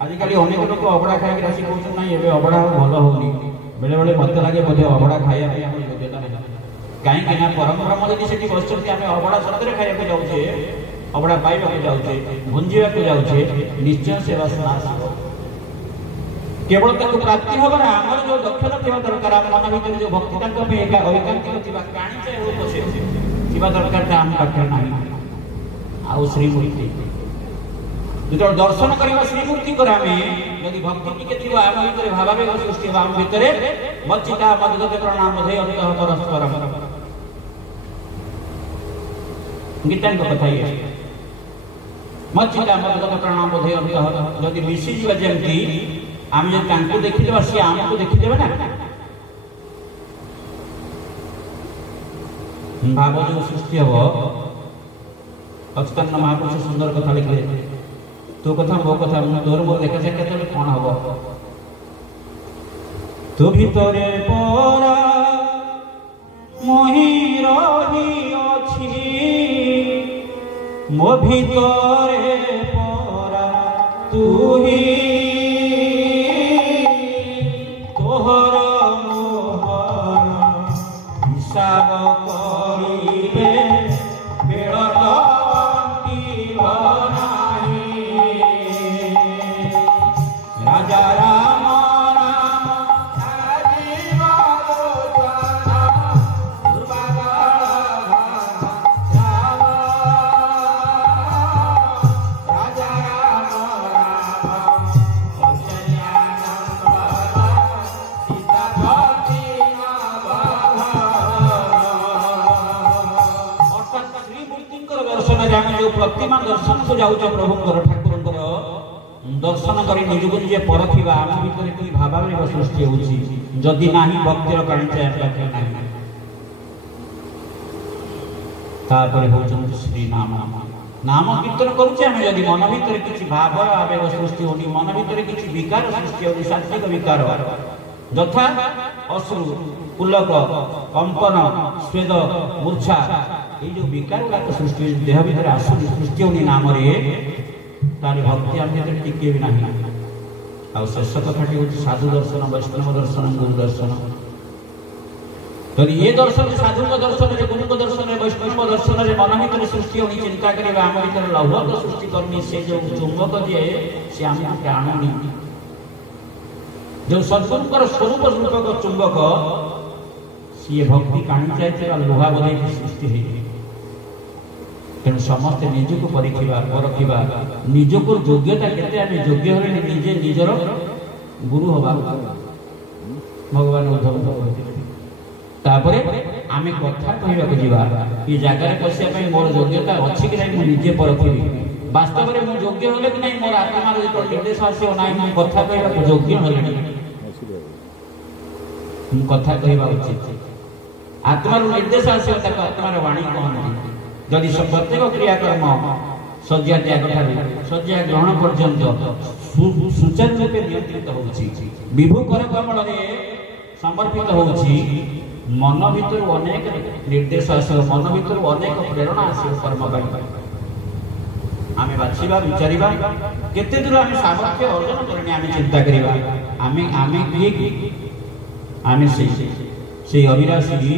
आजिकल अनेक लोक अबड़ा खाई आसी कहते ना ये अबड़ा भल होनी बेले बेले मत लगे बोधे अबड़ा खाया योग्यता नहीं कहीं परंपरा मध्य से बस आम अबड़ा सतरे खाया जाऊे अबड़ा पाइबा जाऊे भुंजा जाऊे निश्चय से वासना केवल ताको प्राप्ति हम ना आम जो दक्षता थी दरकार आम मन भर जो भक्ति ऐकांतिक दरकार आम पाखे ना आउ श्रीमूर्ति जो दर्शन करवा श्रीमूर्ति को आम यदि भक्ति टी थी आम भर भावावेग सृष्टि आम भितर मच्चिता मदगत प्रणाम अंत परस्पर गीता कथा ये मच्चिता मदगत प्रणाम अंत जदि मिशीजा जमी आम जो देखीदे सी आमको देखीदे ना भाव जो सृष्टि हम अच्युतानंद महापुरुष सुंदर कथा लिखले तो कथा मो कथा तोर मोर देखा साक्षात कौन हम तो भितरे परा मोहि रही अछि मो भितरे परा तू ही तोहर मोहर हिसाब करिले बेड़ती बनाई राजा राम प्रतिमा दर्शन को जाऊे प्रभु ठाकुर दर्शन कर निजको निजे परखा आम भर कि भावावेग सृष्टि होदी ना भक्तिर काणिचा हूँ श्री नाम नाम कीर्तन करुचे मन भर किसी भाव आवेग सृष्टि होनी मन भर किसी विकार सृष्टि होनी सात्विक विकार यथा अश्रु पुलक कंपन स्वेद मूर्छा ये जो विकार गुड़ाक सृष्टि देह भर आसुनी सृष्टि होनी नाम तार भक्ति आम भर टिके भी ना शेष कथाटी हूँ साधु दर्शन वैष्णव दर्शन गुरु दर्शन तो ये दर्शन साधु दर्शन गुरु दर्शन वैष्णव दर्शन में मन भर सृष्टि होनी चिंता करेगा आम भर लौहक सृष्टि करनी से जो चुंबक दिए सी आम आणुनी जो सद्गुरुकर स्वरूप रूपक चुंबक सी भक्ति काणी जाए लुहा बोध सृष्टि है तेणु समस्ते निजक परखा निजक योग्यता के योग्य हमें निजे निजर गुरु हवा भगवान उद्धव आम कथा कहवा ये जगार पशिया मोर योग्यता अच्छी कि नहीं निजे परखी वास्तव में मुझे योग्य हले कि नहीं मोर आत्मार जो निर्देश आसो ना मुझे कथा कहवा योग्य हले कथा कहवा उचित आत्मार निर्देश आसो आत्मार वाणी कहते जदि प्रत्येक क्रियाकर्म शज्या त्याग शज्या ग्रहण पर्यंत सुचारू रूपे नियंत्रित हो विभु कर कमल समर्पित हो मन भर अनेक निर्देश आस मन भर अनेक प्रेरणा आस कर्म आम बाछा विचार केते दूर आम सामर्थ्य अर्जन करनी आम चिंता करवा आम से अविराशी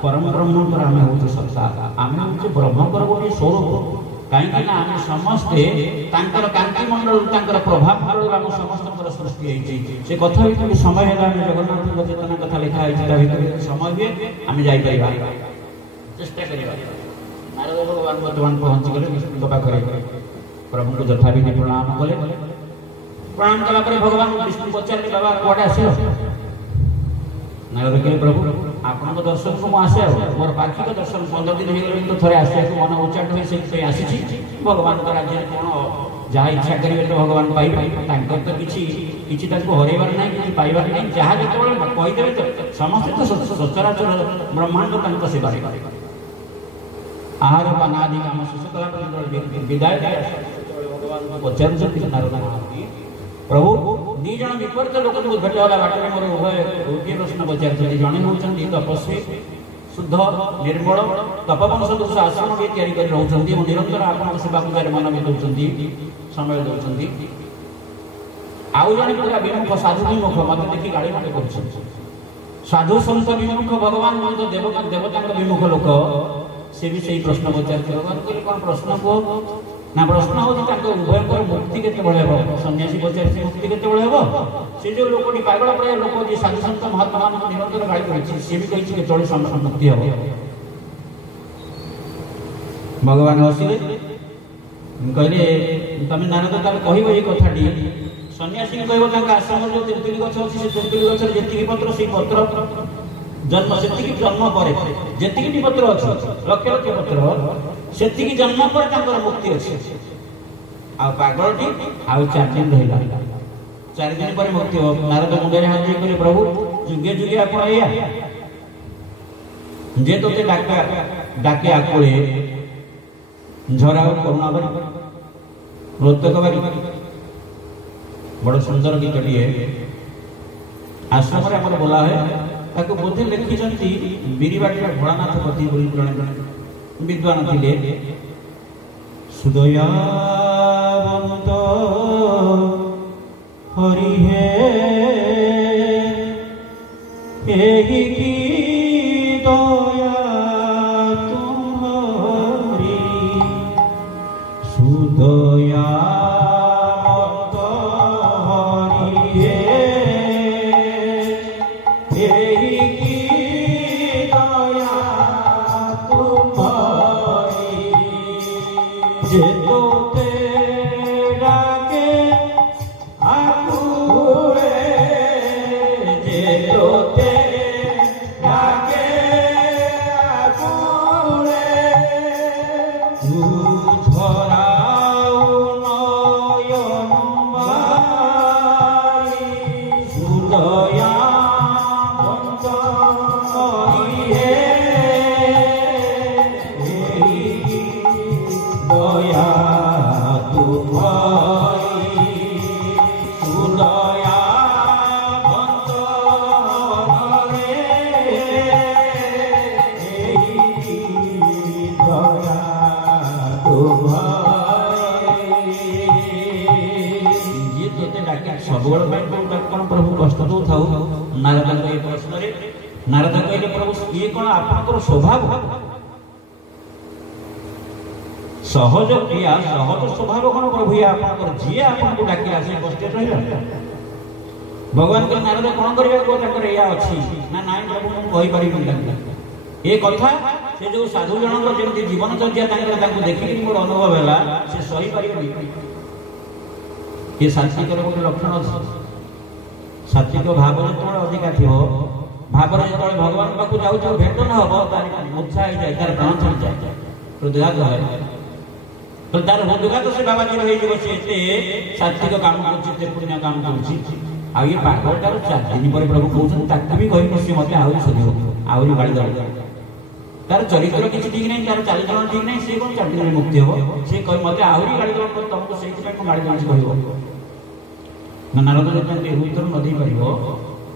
परम ब्रह्म आम हूँ सत्ता आम हूँ ब्रह्मकर गोटे स्वरूप कहीं आम समस्ते कांति मंडल प्रभाव मंडल आम समस्त सृष्टि से कथा भी समय है जगन्नाथ चेतना कथा लिखाई समय हुए आम जापर चेष्टा करवा नारद भगवान बर्तमान पहुंची गले विष्णु पाखे प्रभु को यथाविधि प्रणाम कले प्रणाम कला भगवान विष्णु पचारे बाबा कौटे आस नारद कहे प्रभु आपण दर्शन को मुझे मोर पार्थिक दर्शन 15 दिन हो तो थे आसा मन उच्चाट हुए से आसी भगवान राज्य कौन जहाँ इच्छा करेंगे तो भगवान पाइबे तो किसी हरइबार ना कि पाइबार ना जहाँ जो कहीदेवे तो समस्त तो सचराचर ब्रह्मांड सेवा आहार पानादि काम शेष कला विदाय भगवान पचार नारद प्रभु दी जन विपरीत लोक भेट होगा बाट मोर उभय गोटे प्रश्न पचार जड़े हूँ तपस्वी शुद्ध निर्मल तपवंश दोष आश्रम भी तैयारी निरंतर आप सेवा पूजा मन भी दौरान समय दौरान आउ जन पूरा विमुख साधु विमुख मत देखी गाड़ी मत कर साधु संत विमुख भगवान देवता विमुख लोक से भी सही प्रश्न पचार भगवान कहले कौन प्रश्न कह ना प्रश्न हूँ उभयर मुक्ति के सन्यासी पचार मुक्ति के से जो लोक पागल प्राय लोक जी साधु सन्त महात्मा मान निरंतर गाड़ी कर भी कही मुक्ति हम भगवान हसिले कहले तुम नारद कह ये कथाटी सन्यासी कह आश्रम जो तेंतुली गछ अच्छी से तेंतुली गछ जी पत्र से पत्र जन्म से जन्म पर जी पत्र अच्छे लक्ष लक्ष पत्र से जन्म पर मुक्ति अच्छे आगलटी आउ 4 दिन रहा 4 दिन पर मुक्ति हो नारद मुंडे हाथ कर प्रभु जुगे जुगे आप जे तो डाके आकुले झरा करुणा रोतक बारी बड़ सुंदर गीतटिए आश्रम आम बोला है ताको बोधे लिखिं बिरीबाटी भोलानाथ पति जड़े विद्वान थे सुदयावंत हरि हे एही की दया तुम्हारी सुदयावंत हरि हे एही की दया जे तो तेरा के आकुले जे तो तेरा के आकुले तू झराऊ नयन बाई सुदया बंत करिए दया तुम्हारी सुदया बंत रे दया तुम्हारी ये तो डाके सब कौन प्रभु कष्ट दो था नारद ये प्रश्न नारद कहले प्रभु ये कौन आपनकर स्वभाव सहज क्रिया सहज स्वभाव कौन प्रभु आपको जी आपको डाक कष्ट रहा भगवान को नारद कौन करने अच्छी ना ना प्रभु मुझे ये कथा से जो साधु जन जमी जीवन चर्या देखिए मोर अनुभव है से सही पार ये सात्विक गोटे लक्षण अच्छे सात्विक भाव जो अधिका थी भाव जो भगवान पाक जाऊ भेट न हम तार मूर्छा हो जाए तार प्राण छड़ी जाए हृदयाघात है तो तार हृदयाघात से बाबाजी रही से सात्विक काम कर पुण्य काम कर ये पागलटार 4 दिन पर प्रभु कहते भी कही सी मत आहरी सोध आहरी गाड़ी दे तार चरित्र किसी ठीक नहीं तार चालीचलन ठीक नहीं सी कौन 4 दिन में मुक्ति हम सी मत आहरी गाड़ी दे तुमको से गाड़ी दे कह नारद उत्तर न दे पार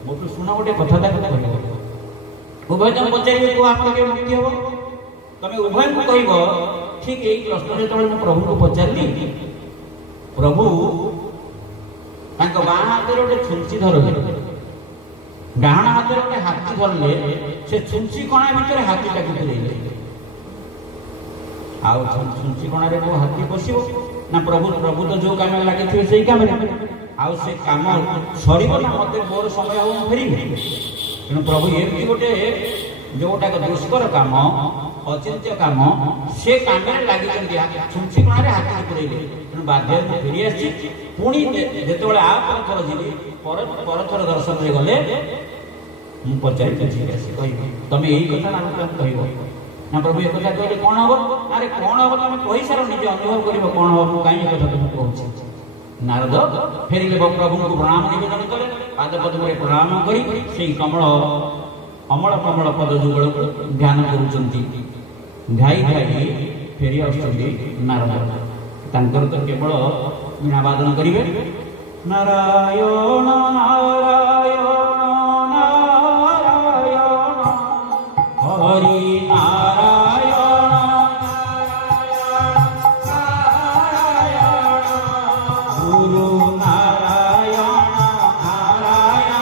मोटू शुण गोटे कथा कह उभय तुम पचारे कह आप मुक्ति हम तुम उभय को कह ठीक यही प्रश्न जो प्रभु को पचारि प्रभु बाँ हाथ में गोटे छुंची धरले डाण हाथ में गोटे हाथी धरले से छुंची कणा भितर हाथी टाक आउ छुंची कोणारे को हाथी पशिबो ना प्रभु प्रभु तो जो काम लागिथिबे सेही काम रे आउ से काम सरीबो ना मते मोर समय हो फेरिबे तेणु प्रभु एमती गोटे जोटा दुष्कर काम अचिंत्य काम से काम लगी छुंची कोणारे हाथी पुरेले तेणु बाध्य फेरी आसी पुणी जेतेबेले आ परथर जीवी परथर दर्शन रे गले मु पचारि बुझी आसी कहि तमे एही कथा ना कहबो ना प्रभु एक कथा कहले कोन हो अरे कोन हो तमे कहि सारो निजे अनुभव करिवो कोन हो काई कथा तुम कहछि नारद फेरिले प्रभु को प्रणाम निवेदन कले पाद पद्म रे प्रणाम करी सेही कमल अमल कमल पद जुगल ध्यान करूचंती ध्याई ध्याई फेरी आउछंती नारद तांकर तो केवल वीणा वादन करिवे नारायण नारायण नारायण हरि नारायण नारायण गुरु नारायण नारायण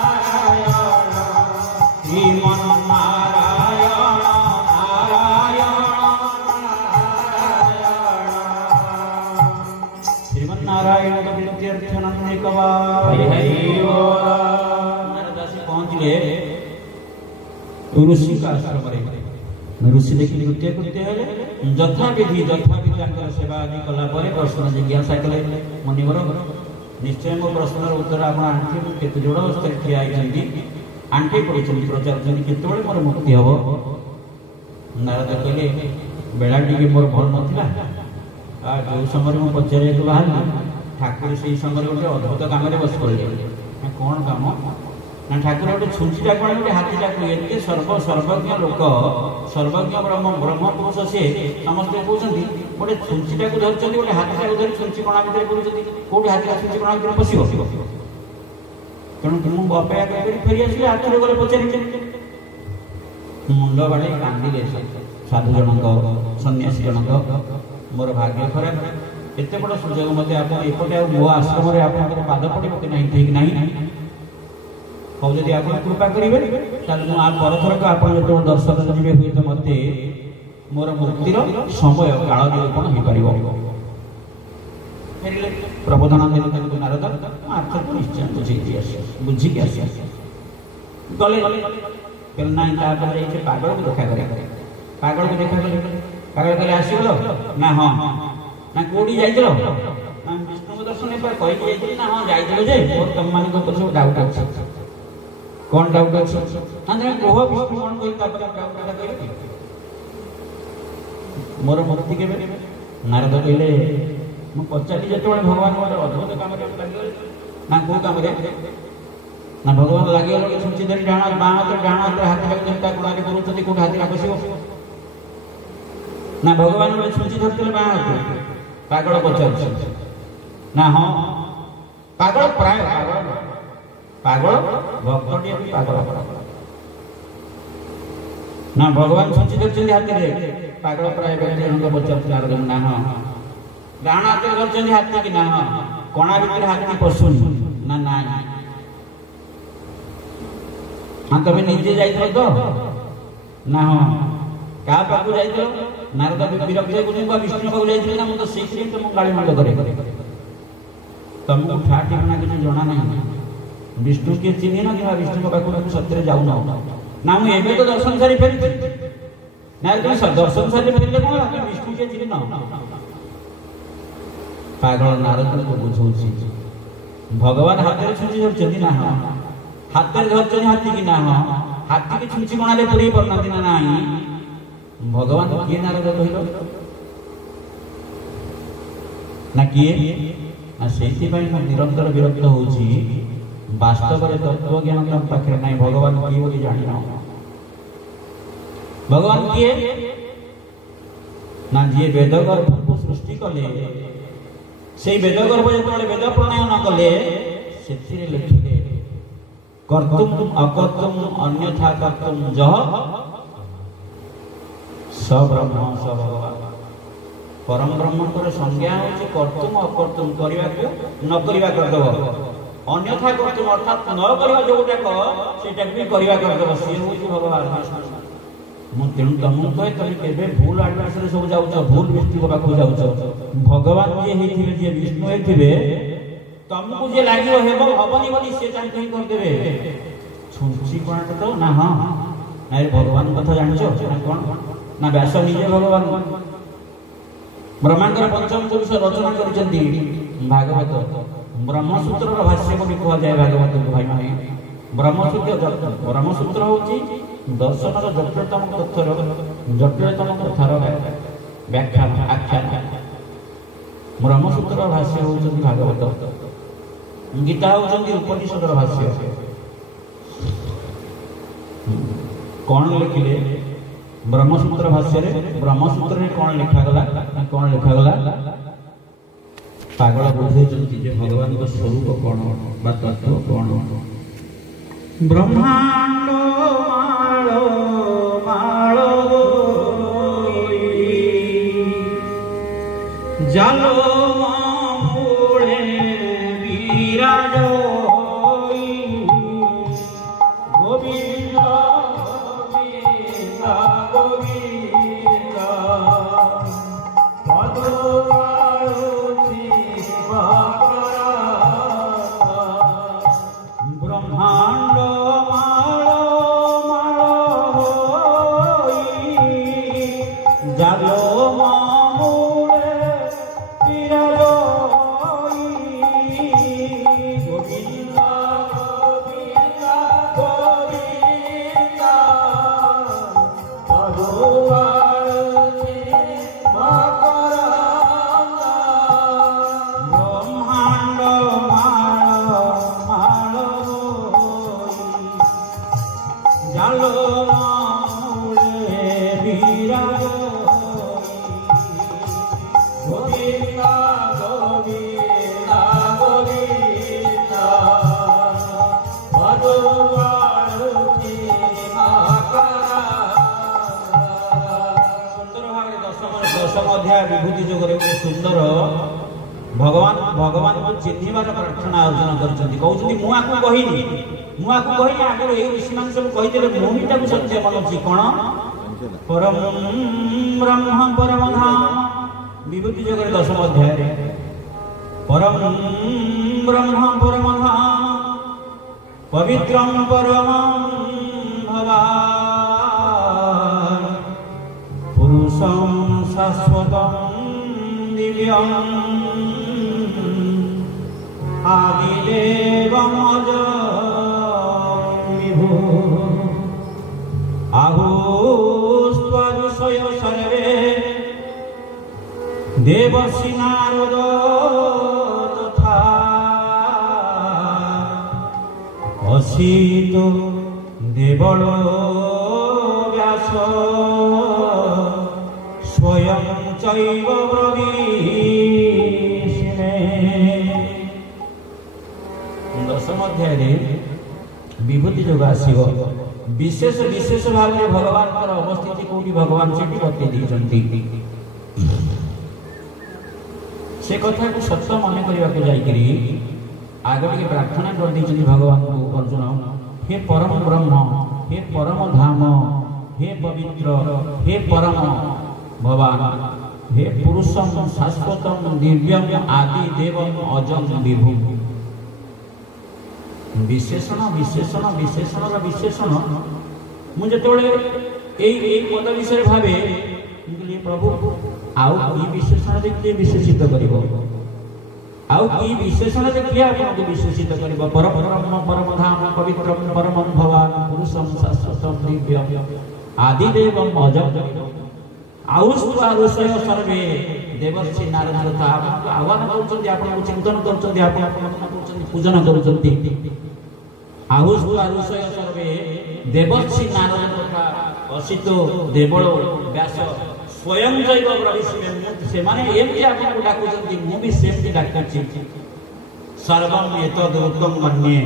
नारायण श्रीमन नारायण नारायण नारायण कवित्यर्थनन्य कवाय नारदासी पहुंचले ऋषि का आश्रम रे ऋषि देखि नृत्य करते हेले यथाविधि तांकर सेवा आदि कला परे प्रश्न जिज्ञासा कले मुनिवर निश्चय मो प्रश्नर उत्तर आपण आंठी केते जोड़ अवस्था ठिया आइछंती आंठी पड़िछंती प्रचार छंती केतेबेले मोर मुक्ति हबो नारद कहले बेला टिके मोर भल नथिला आ जो समय मु पचारे को बाहर ठाकुर से समय गोटे अद्भुत काम रे बस पड़े कौन काम ना ठाकुर गोटे छुंची टाक गोटे हाथी टाक एते सर्वज्ञ लोक सर्वज्ञ ब्रह्म पुरुष से समस्त कहते गोटे छुंची टाक धरछंती गोटे हाथी टाक धरि छुंची कोणा भितर करूछंती कोठी हाथी छुंची कोणा भितर पसिबो तेणु मु अपेक्षा करी फेरी आसी हाथी गले पचारि मुंड बाड़े कांदिले साधु जनक सन्यासी जनक मोर भाग्य खराब एते बड़ सुजोग मते आप एपटे आ मो आश्रम रे आपन पाद पड़िबो कि नहीं ठीक नहीं अब यदि आप कृपा करिवे ताल मु आ परथर को आपन जो दर्शन दिबे हुई तो मते मोर मुक्तिर समय काल निरूपण हो परिबो फेरिले प्रबोधन देन नारद अर्थ तो निश्चय बुझी के आसी गले कर नहीं ता पर जे पागल को देखा करे पागल को देखा करे पागल करे आसीलो ना हां ना कोडी जाइलो ना विष्णु दर्शन पर कहि जाइलो ना हां जाइलो जे और तुम मान को कुछ डाउट अछि कोन डाउट अछि ಅಂದ್ರೆ कोह विष्णु कोन कोइ का डाउट कहि मोर मुक्ति केबे नारद कहले मु पचारि जेतबे भगवान मोर अद्भुत काम रे लागिले ना को काम रे ना भगवान लागिले सुचि धरि डाणा बाणा तो डाणा तो हाथ लग जनता कोणारे करूछती को हाथी आबसिबो ना भगवान में छुंची धरते बाणा पागल पचार ना हां पागल प्राय पागल भक्तटी भी पागल ना भगवान छुंची धरते हाथी रे पागल प्राय व्यक्ति उनको पचार नारद ना हां गाणा तो धरते हाथी कि ना हां कोणा भीतर हाथी पसुनी ना ना हां तबे निजे जाइथो तो ना हां का पाकु जाइथो नारद विरक्त को विष्णु पाकु जाइथि ना मु तो सीखि तो मु गाली मंड करे तुमको ठाठी बना के जणा नहीं विष्णु के चिन्ह ना कि विष्णु पाकु सत्य जाऊ ना ना मु एबे तो दर्शन सारी फेरि नारद दर्शन सारी फेरिले कोन विष्णु के चिन्ह पागल नारद को बुझौछि भगवान हाथ रे छुंची धरछथि ना हाथ रे धरछथि हाथी कि ना हाथी के छुंची कोणाले पुरी परनाथि ना नाही भगवान किए नारद कहलो ना किए ना सेति पई हम निरंतर विरक्त होउची वास्तव रे तत्व ज्ञान हम पाखे नाही भगवान किए बोली जानि ना भगवान किए ना जे वेद गर्भ को सृष्टि कले से वेद गर्भ जेतबे वेद प्रणयन कले सेतिरे लिखिले कर्तुम अकर्तुम अन्यथा कर्तुम जह सब्रह्म भगवान परम ब्रह्म संज्ञा होची कर्तुम अकर्तुम करबा को न करबा कर दबो अन्यथा कर्तुम अर्थात न करबा जोटा को सेटा भी करबा कर दबो से होची भगवान तेणु तुमको कहे तुम केबे भूल एड्रेस रे सब जाउछ भूल व्यक्ति को पाखु जाउछ भगवान जे हेथिबे जे विष्णु हेथिबे तुमको जे लागियो हेबो हबनी बोली से जान कहि कर देबे छुंची कोन तो ना हां नारे भगवान कथा जानछो ना कोन ना व्यास निजे भगवान ब्रह्मांड पंचम पुरुष रचना करिसंती भागवत ब्रह्मसूत्र भाष्य को लिखा जाए भागवत भाई माने ब्रह्मसूत्र होची दर्शन जटिलतम कथार व्याख्या आख्यान ब्रह्मसूत्र भाष्य होचंती भागवत गीता होचंती उपनिषद भाष्य कौन लिखिले ब्रह्मसूत्र भाष्य रे ब्रह्मसूत्र रे कौन लिखा गला पागल बुझेचंती जे भगवान को स्वरूप कौन बा तत्व कौन ब्रह्मांड मालो मालो जालो मूले विराज गोविंद गोविंद गोविंद ब्रह्मांड विभूति जोगरे सुंदर भगवान भगवान को चिन्हिबार प्रार्थना अर्जन करछन्ती कहउछन्ती मुआ को कहिनी आगर ए ऋषिमान सब कहिदेले मोहिता को सत्य मनछि कोन परम ब्रह्म परम धाम विभूति जोगरे 10 अध्याय रे परम ब्रह्म परम धाम पवित्रम परम भवान पुरुषम शाश्वतम दिव्यम आदिदेवम अजं विभु आहुस्त्वऋषय सर्वे देवर्षि नारद तथा असित देवलो व्यास स्वयं चैव ब्रवीषिणे 10 अध्याय रे विभूति जोग आसीबो विशेष विशेष भाव में भगवान कर अवस्थिति कोठी भगवान सेठी बते दिजंती से कथा को सत्य मन करबा को जाई करी आगे के प्रार्थना कर दिजंती भगवान को अर्जुन हे परम ब्रह्म हे परम धाम हे पवित्र हे परम भगवान हे पुरुषम शाश्वतम दिव्यम आदि देवम अजं विभु विशेषण विशेषण विशेषण विशेषण मुझे पद विषय भावे प्रभु आउ की विशेषण देखिए विशेषित करिवो आउ की विशेषण देखिए आपको विशेषित करिवो परम ब्रह्म परम धाम पवित्र परम भगवान पुरुषम शाश्वतम दिव्यम आदि देवम अजं आहुस्त्वऋषय सर्वे देवर्षि नारद तथा आह्वान करुछन्ति आपण चिंतन करुछन्ति आपण पूजन करुछन्ति आहुस्त्वऋषय सर्वे देवर्षि नारद तथा असित देवल व्यास स्वयं जैव ब्रवीषिणे से माने एमति आपण डाकुछन्ति मु भी सेमति डाकुछि सर्वम एतदुक्तम मन्ये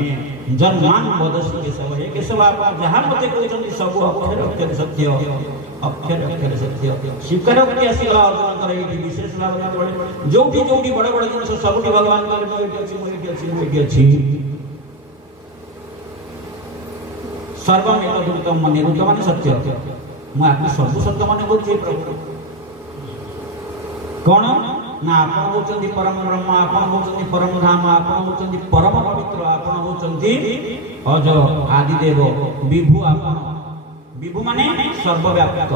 जन्मान वदसि केशव हे केशव आप जहां मते कहउछन्ति सब अक्षर अक्षर सत्य अक्षर अक्षर सत्य स्वीकार करके आसीला अर्जुन करे विशेष भाव में जोटी जोटी बड़ बड़ जिनिस सबटी भगवान करे मोइटी अछि सर्वम एतदुक्तम मन्ये रुक्तम माने सत्य ମୁଁ ଆକୁ ସବୁ ସତ ମନେ କରୁଛି ପ୍ରଭୁ। କଣ ନା ଆପଣ ହଉଛନ୍ତି ପରମ ବ୍ରହ୍ମ, ଆପଣ ହଉଛନ୍ତି ପରମ ଧାମ, ଆପଣ ହଉଛନ୍ତି ପରମ ପବିତ୍ର, ଆପଣ ହଉଛନ୍ତି ଅଜ ଆଦିଦେବ ବିଭୁ। ଆପଣ ବିଭୁ ମାନେ ସର୍ବବ୍ୟାପକ।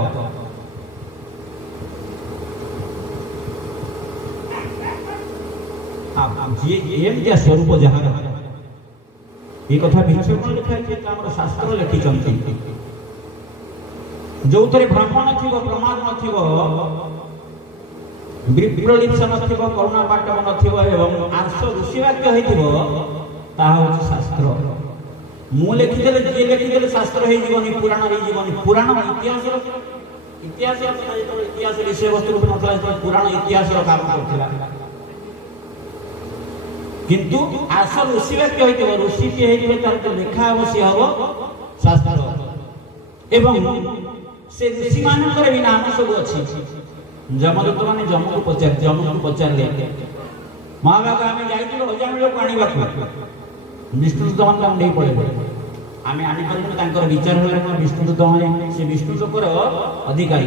ଏମିତିଆ ସ୍ୱରୂପ ଯାହାର ଏ କଥା ବିଚକ୍ଷଣ ଲେଖା ହେଇଛି, ଆମର ଶାସ୍ତ୍ର ଲେଖିଛନ୍ତି। ଯୋଉଥିରେ ଭ୍ରମ ନଥିବ, ପ୍ରମାଦ ନଥିବ, ବିପ୍ରଲିପ୍ସ ନଥିବ, କରୁଣା ପାଟବ ନଥିବ ଏବଂ ଆର୍ଷ ଋଷି ବାକ୍ୟ ହେଇଥିବ, ତାହା ହଉଛି ଶାସ୍ତ୍ର। ମୁଁ ଲେଖିଦେଲେ, ଯିଏ ଲେଖିଦେଲେ ଶାସ୍ତ୍ର ହେଇଯିବନି, ପୁରାଣ ହେଇଯିବନି। ପୁରାଣ ଇତିହାସର ଇତିହାସ ବିଷୟବସ୍ତୁ ରୂପେ ନଥିଲା, ଯେତେବେଳେ ପୁରାଣ ଇତିହାସର କାମ କରୁଥିଲା। କିନ୍ତୁ ଆର୍ଷ ଋଷି ବାକ୍ୟ ହେଇଥିବ, ଋଷି କିଏ ହେଇଥିବ, ତାର ଯୋଉ ଲେଖା ହବ ସିଏ ହବ ଶାସ୍ତ୍ର। ଏବଂ ସେ ଋଷି ମାନଙ୍କର ବି ନାମ ସବୁ ଅଛି। ଯମଦୂତ ମାନେ ଯମକୁ ପଚାରିଲେ, ମହାଭାଗ ଆମେ ଯାଇଥିଲୁ ଅଜାମିଳକୁ ଆଣିବାକୁ, ବିଷ୍ଣୁଦୂତ ମାନେ ତାଙ୍କୁ ନେଇ ପଳେଇଲେ। ଆମେ ଆଣିପାରିଲୁ, ତାଙ୍କର ବିଚାର ହେଲା କଣ, ବିଷ୍ଣୁଦୂତ ମାନେ ସେ ବିଷ୍ଣୁ ଲୋକର ଅଧିକାରୀ।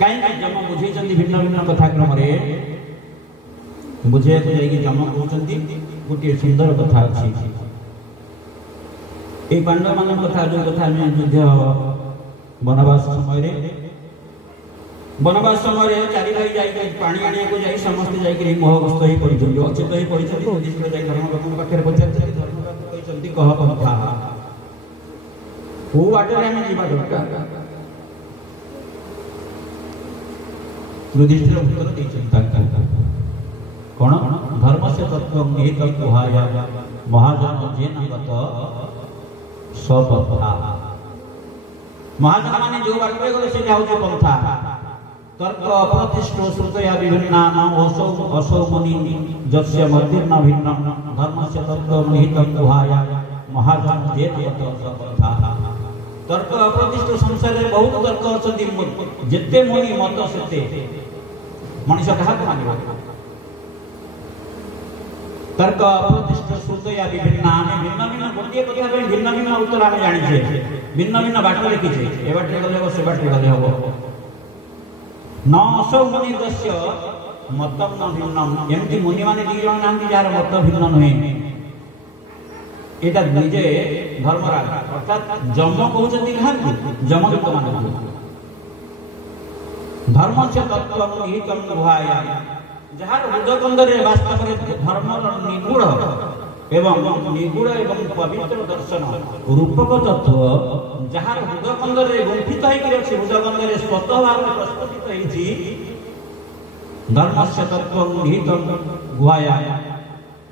କାହିଁକି ଯମ ବୁଝେଇଛନ୍ତି ଭିନ୍ନ ଭିନ୍ନ କଥା କ୍ରମରେ, ବୁଝେଇବାକୁ ଯାଇକି ଯମ କହୁଛନ୍ତି ଗୋଟିଏ ସୁନ୍ଦର କଥା ଅଛି। এই পাণ্ডব ମାନଙ୍କ କଥା, ଯୋଉ କଥା ଆମେ ଯୁଦ୍ଧ ବନବାସ ସମୟରେ ଚାରି ଭାଇ ଯାଇକି ପାଣି ଆଣିବାକୁ ଯାଇ ସମସ୍ତେ ଯାଇକି ମୋହଗ୍ରସ୍ତ ହେଇ ପଡ଼ିଛନ୍ତି, ଅଚେତ ହେଇ ପଡ଼ିଛନ୍ତି। ଯୁଧିଷ୍ଠିର ଯାଇ ଧର୍ମବାବୁଙ୍କ ପାଖରେ ପଚାରିଛନ୍ତି, ଧର୍ମବାବୁ କହିଛନ୍ତି କହ ପନ୍ଥା, କୋଉ ବାଟରେ ଆମେ ଯିବା ଦରକାର? ଯୁଧିଷ୍ଠିର ଉତ୍ତର ଦେଇଛନ୍ତି କଣ, ଧର୍ମସ୍ୟ ତତ୍ତ୍ୱଂ ନିହିତ କୁହାୟ ମହାଜନ ଯେନ ଗତ ସପନ୍ଥା। ମହାଜନ ମାନେ ଯୋଉ ବାଟରେ ଗଲେ ସେଟା ହଉଛି ପନ୍ଥା। ତର୍କ ଅପ୍ରତିଷ୍ଠ ଶ୍ରୁତୟା ବିଭିନ୍ନାନ ଅସౌ ମୁନି ଯସ୍ୟ ମତିର୍ନ ଭିନ୍ନ ଧର୍ମସ୍ୟ ତତ୍ତ୍ୱଂ ନିହିତ କୁହାୟ ମହାଜନ ଯେନ ଗତ ସପନ୍ଥା। ତର୍କ ଅପ୍ରତିଷ୍ଠ ସଂସାରରେ ବହୁତ ତର୍କ ଅଛନ୍ତି, ଯେତେ ମୁନି ମତ ସେତେ ମଣିଷ କାହାକୁ ମାନିବ? तर्क अप्रतिष्ठ श्रुतया विभिन्न, आमे भिन्न भिन्न गोटे कथा पे भिन्न भिन्न उत्तर आमे जानिछे, भिन्न भिन्न बाट लिखिछे। ए बाटे गले हो, से बाटे गले हो। न असौ मुनि दस्य मतम न भिन्नम, एमति मुनि माने दी जण नांती जार मत भिन्न नहे। एटा निजे धर्मराज अर्थात जम कहउछन्ती काहाकु, जमदूत माने धर्मस्य तत्त्वं निहितं गुहाया, जहार हृदयकंदरे वास्तव में धर्मर निगूढ़ एवं पवित्र दर्शन रूपक तत्व जहार हृदयकंदरे गुंफित होइछि, हृदयकंदरे स्वतः भाव प्रस्फुटित होइछि, धर्मस्य तत्त्वं निहितं गुहाया,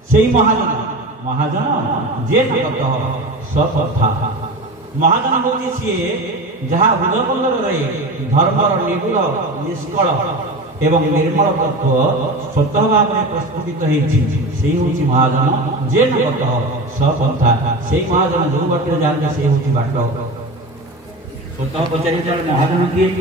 सेई महाजन जे गतः सपथा। महाजन होछि सिए जहा हृदयकंदरे रहे धर्मर निगूढ़ निष्कळ एवं निर्मल तत्व स्वतः भाव में प्रस्फुटित होती महाजन जे नगत सपंथा। से महाजन जो बाटे जानते से हूँ बाट स्वतः पचारि महाजन किए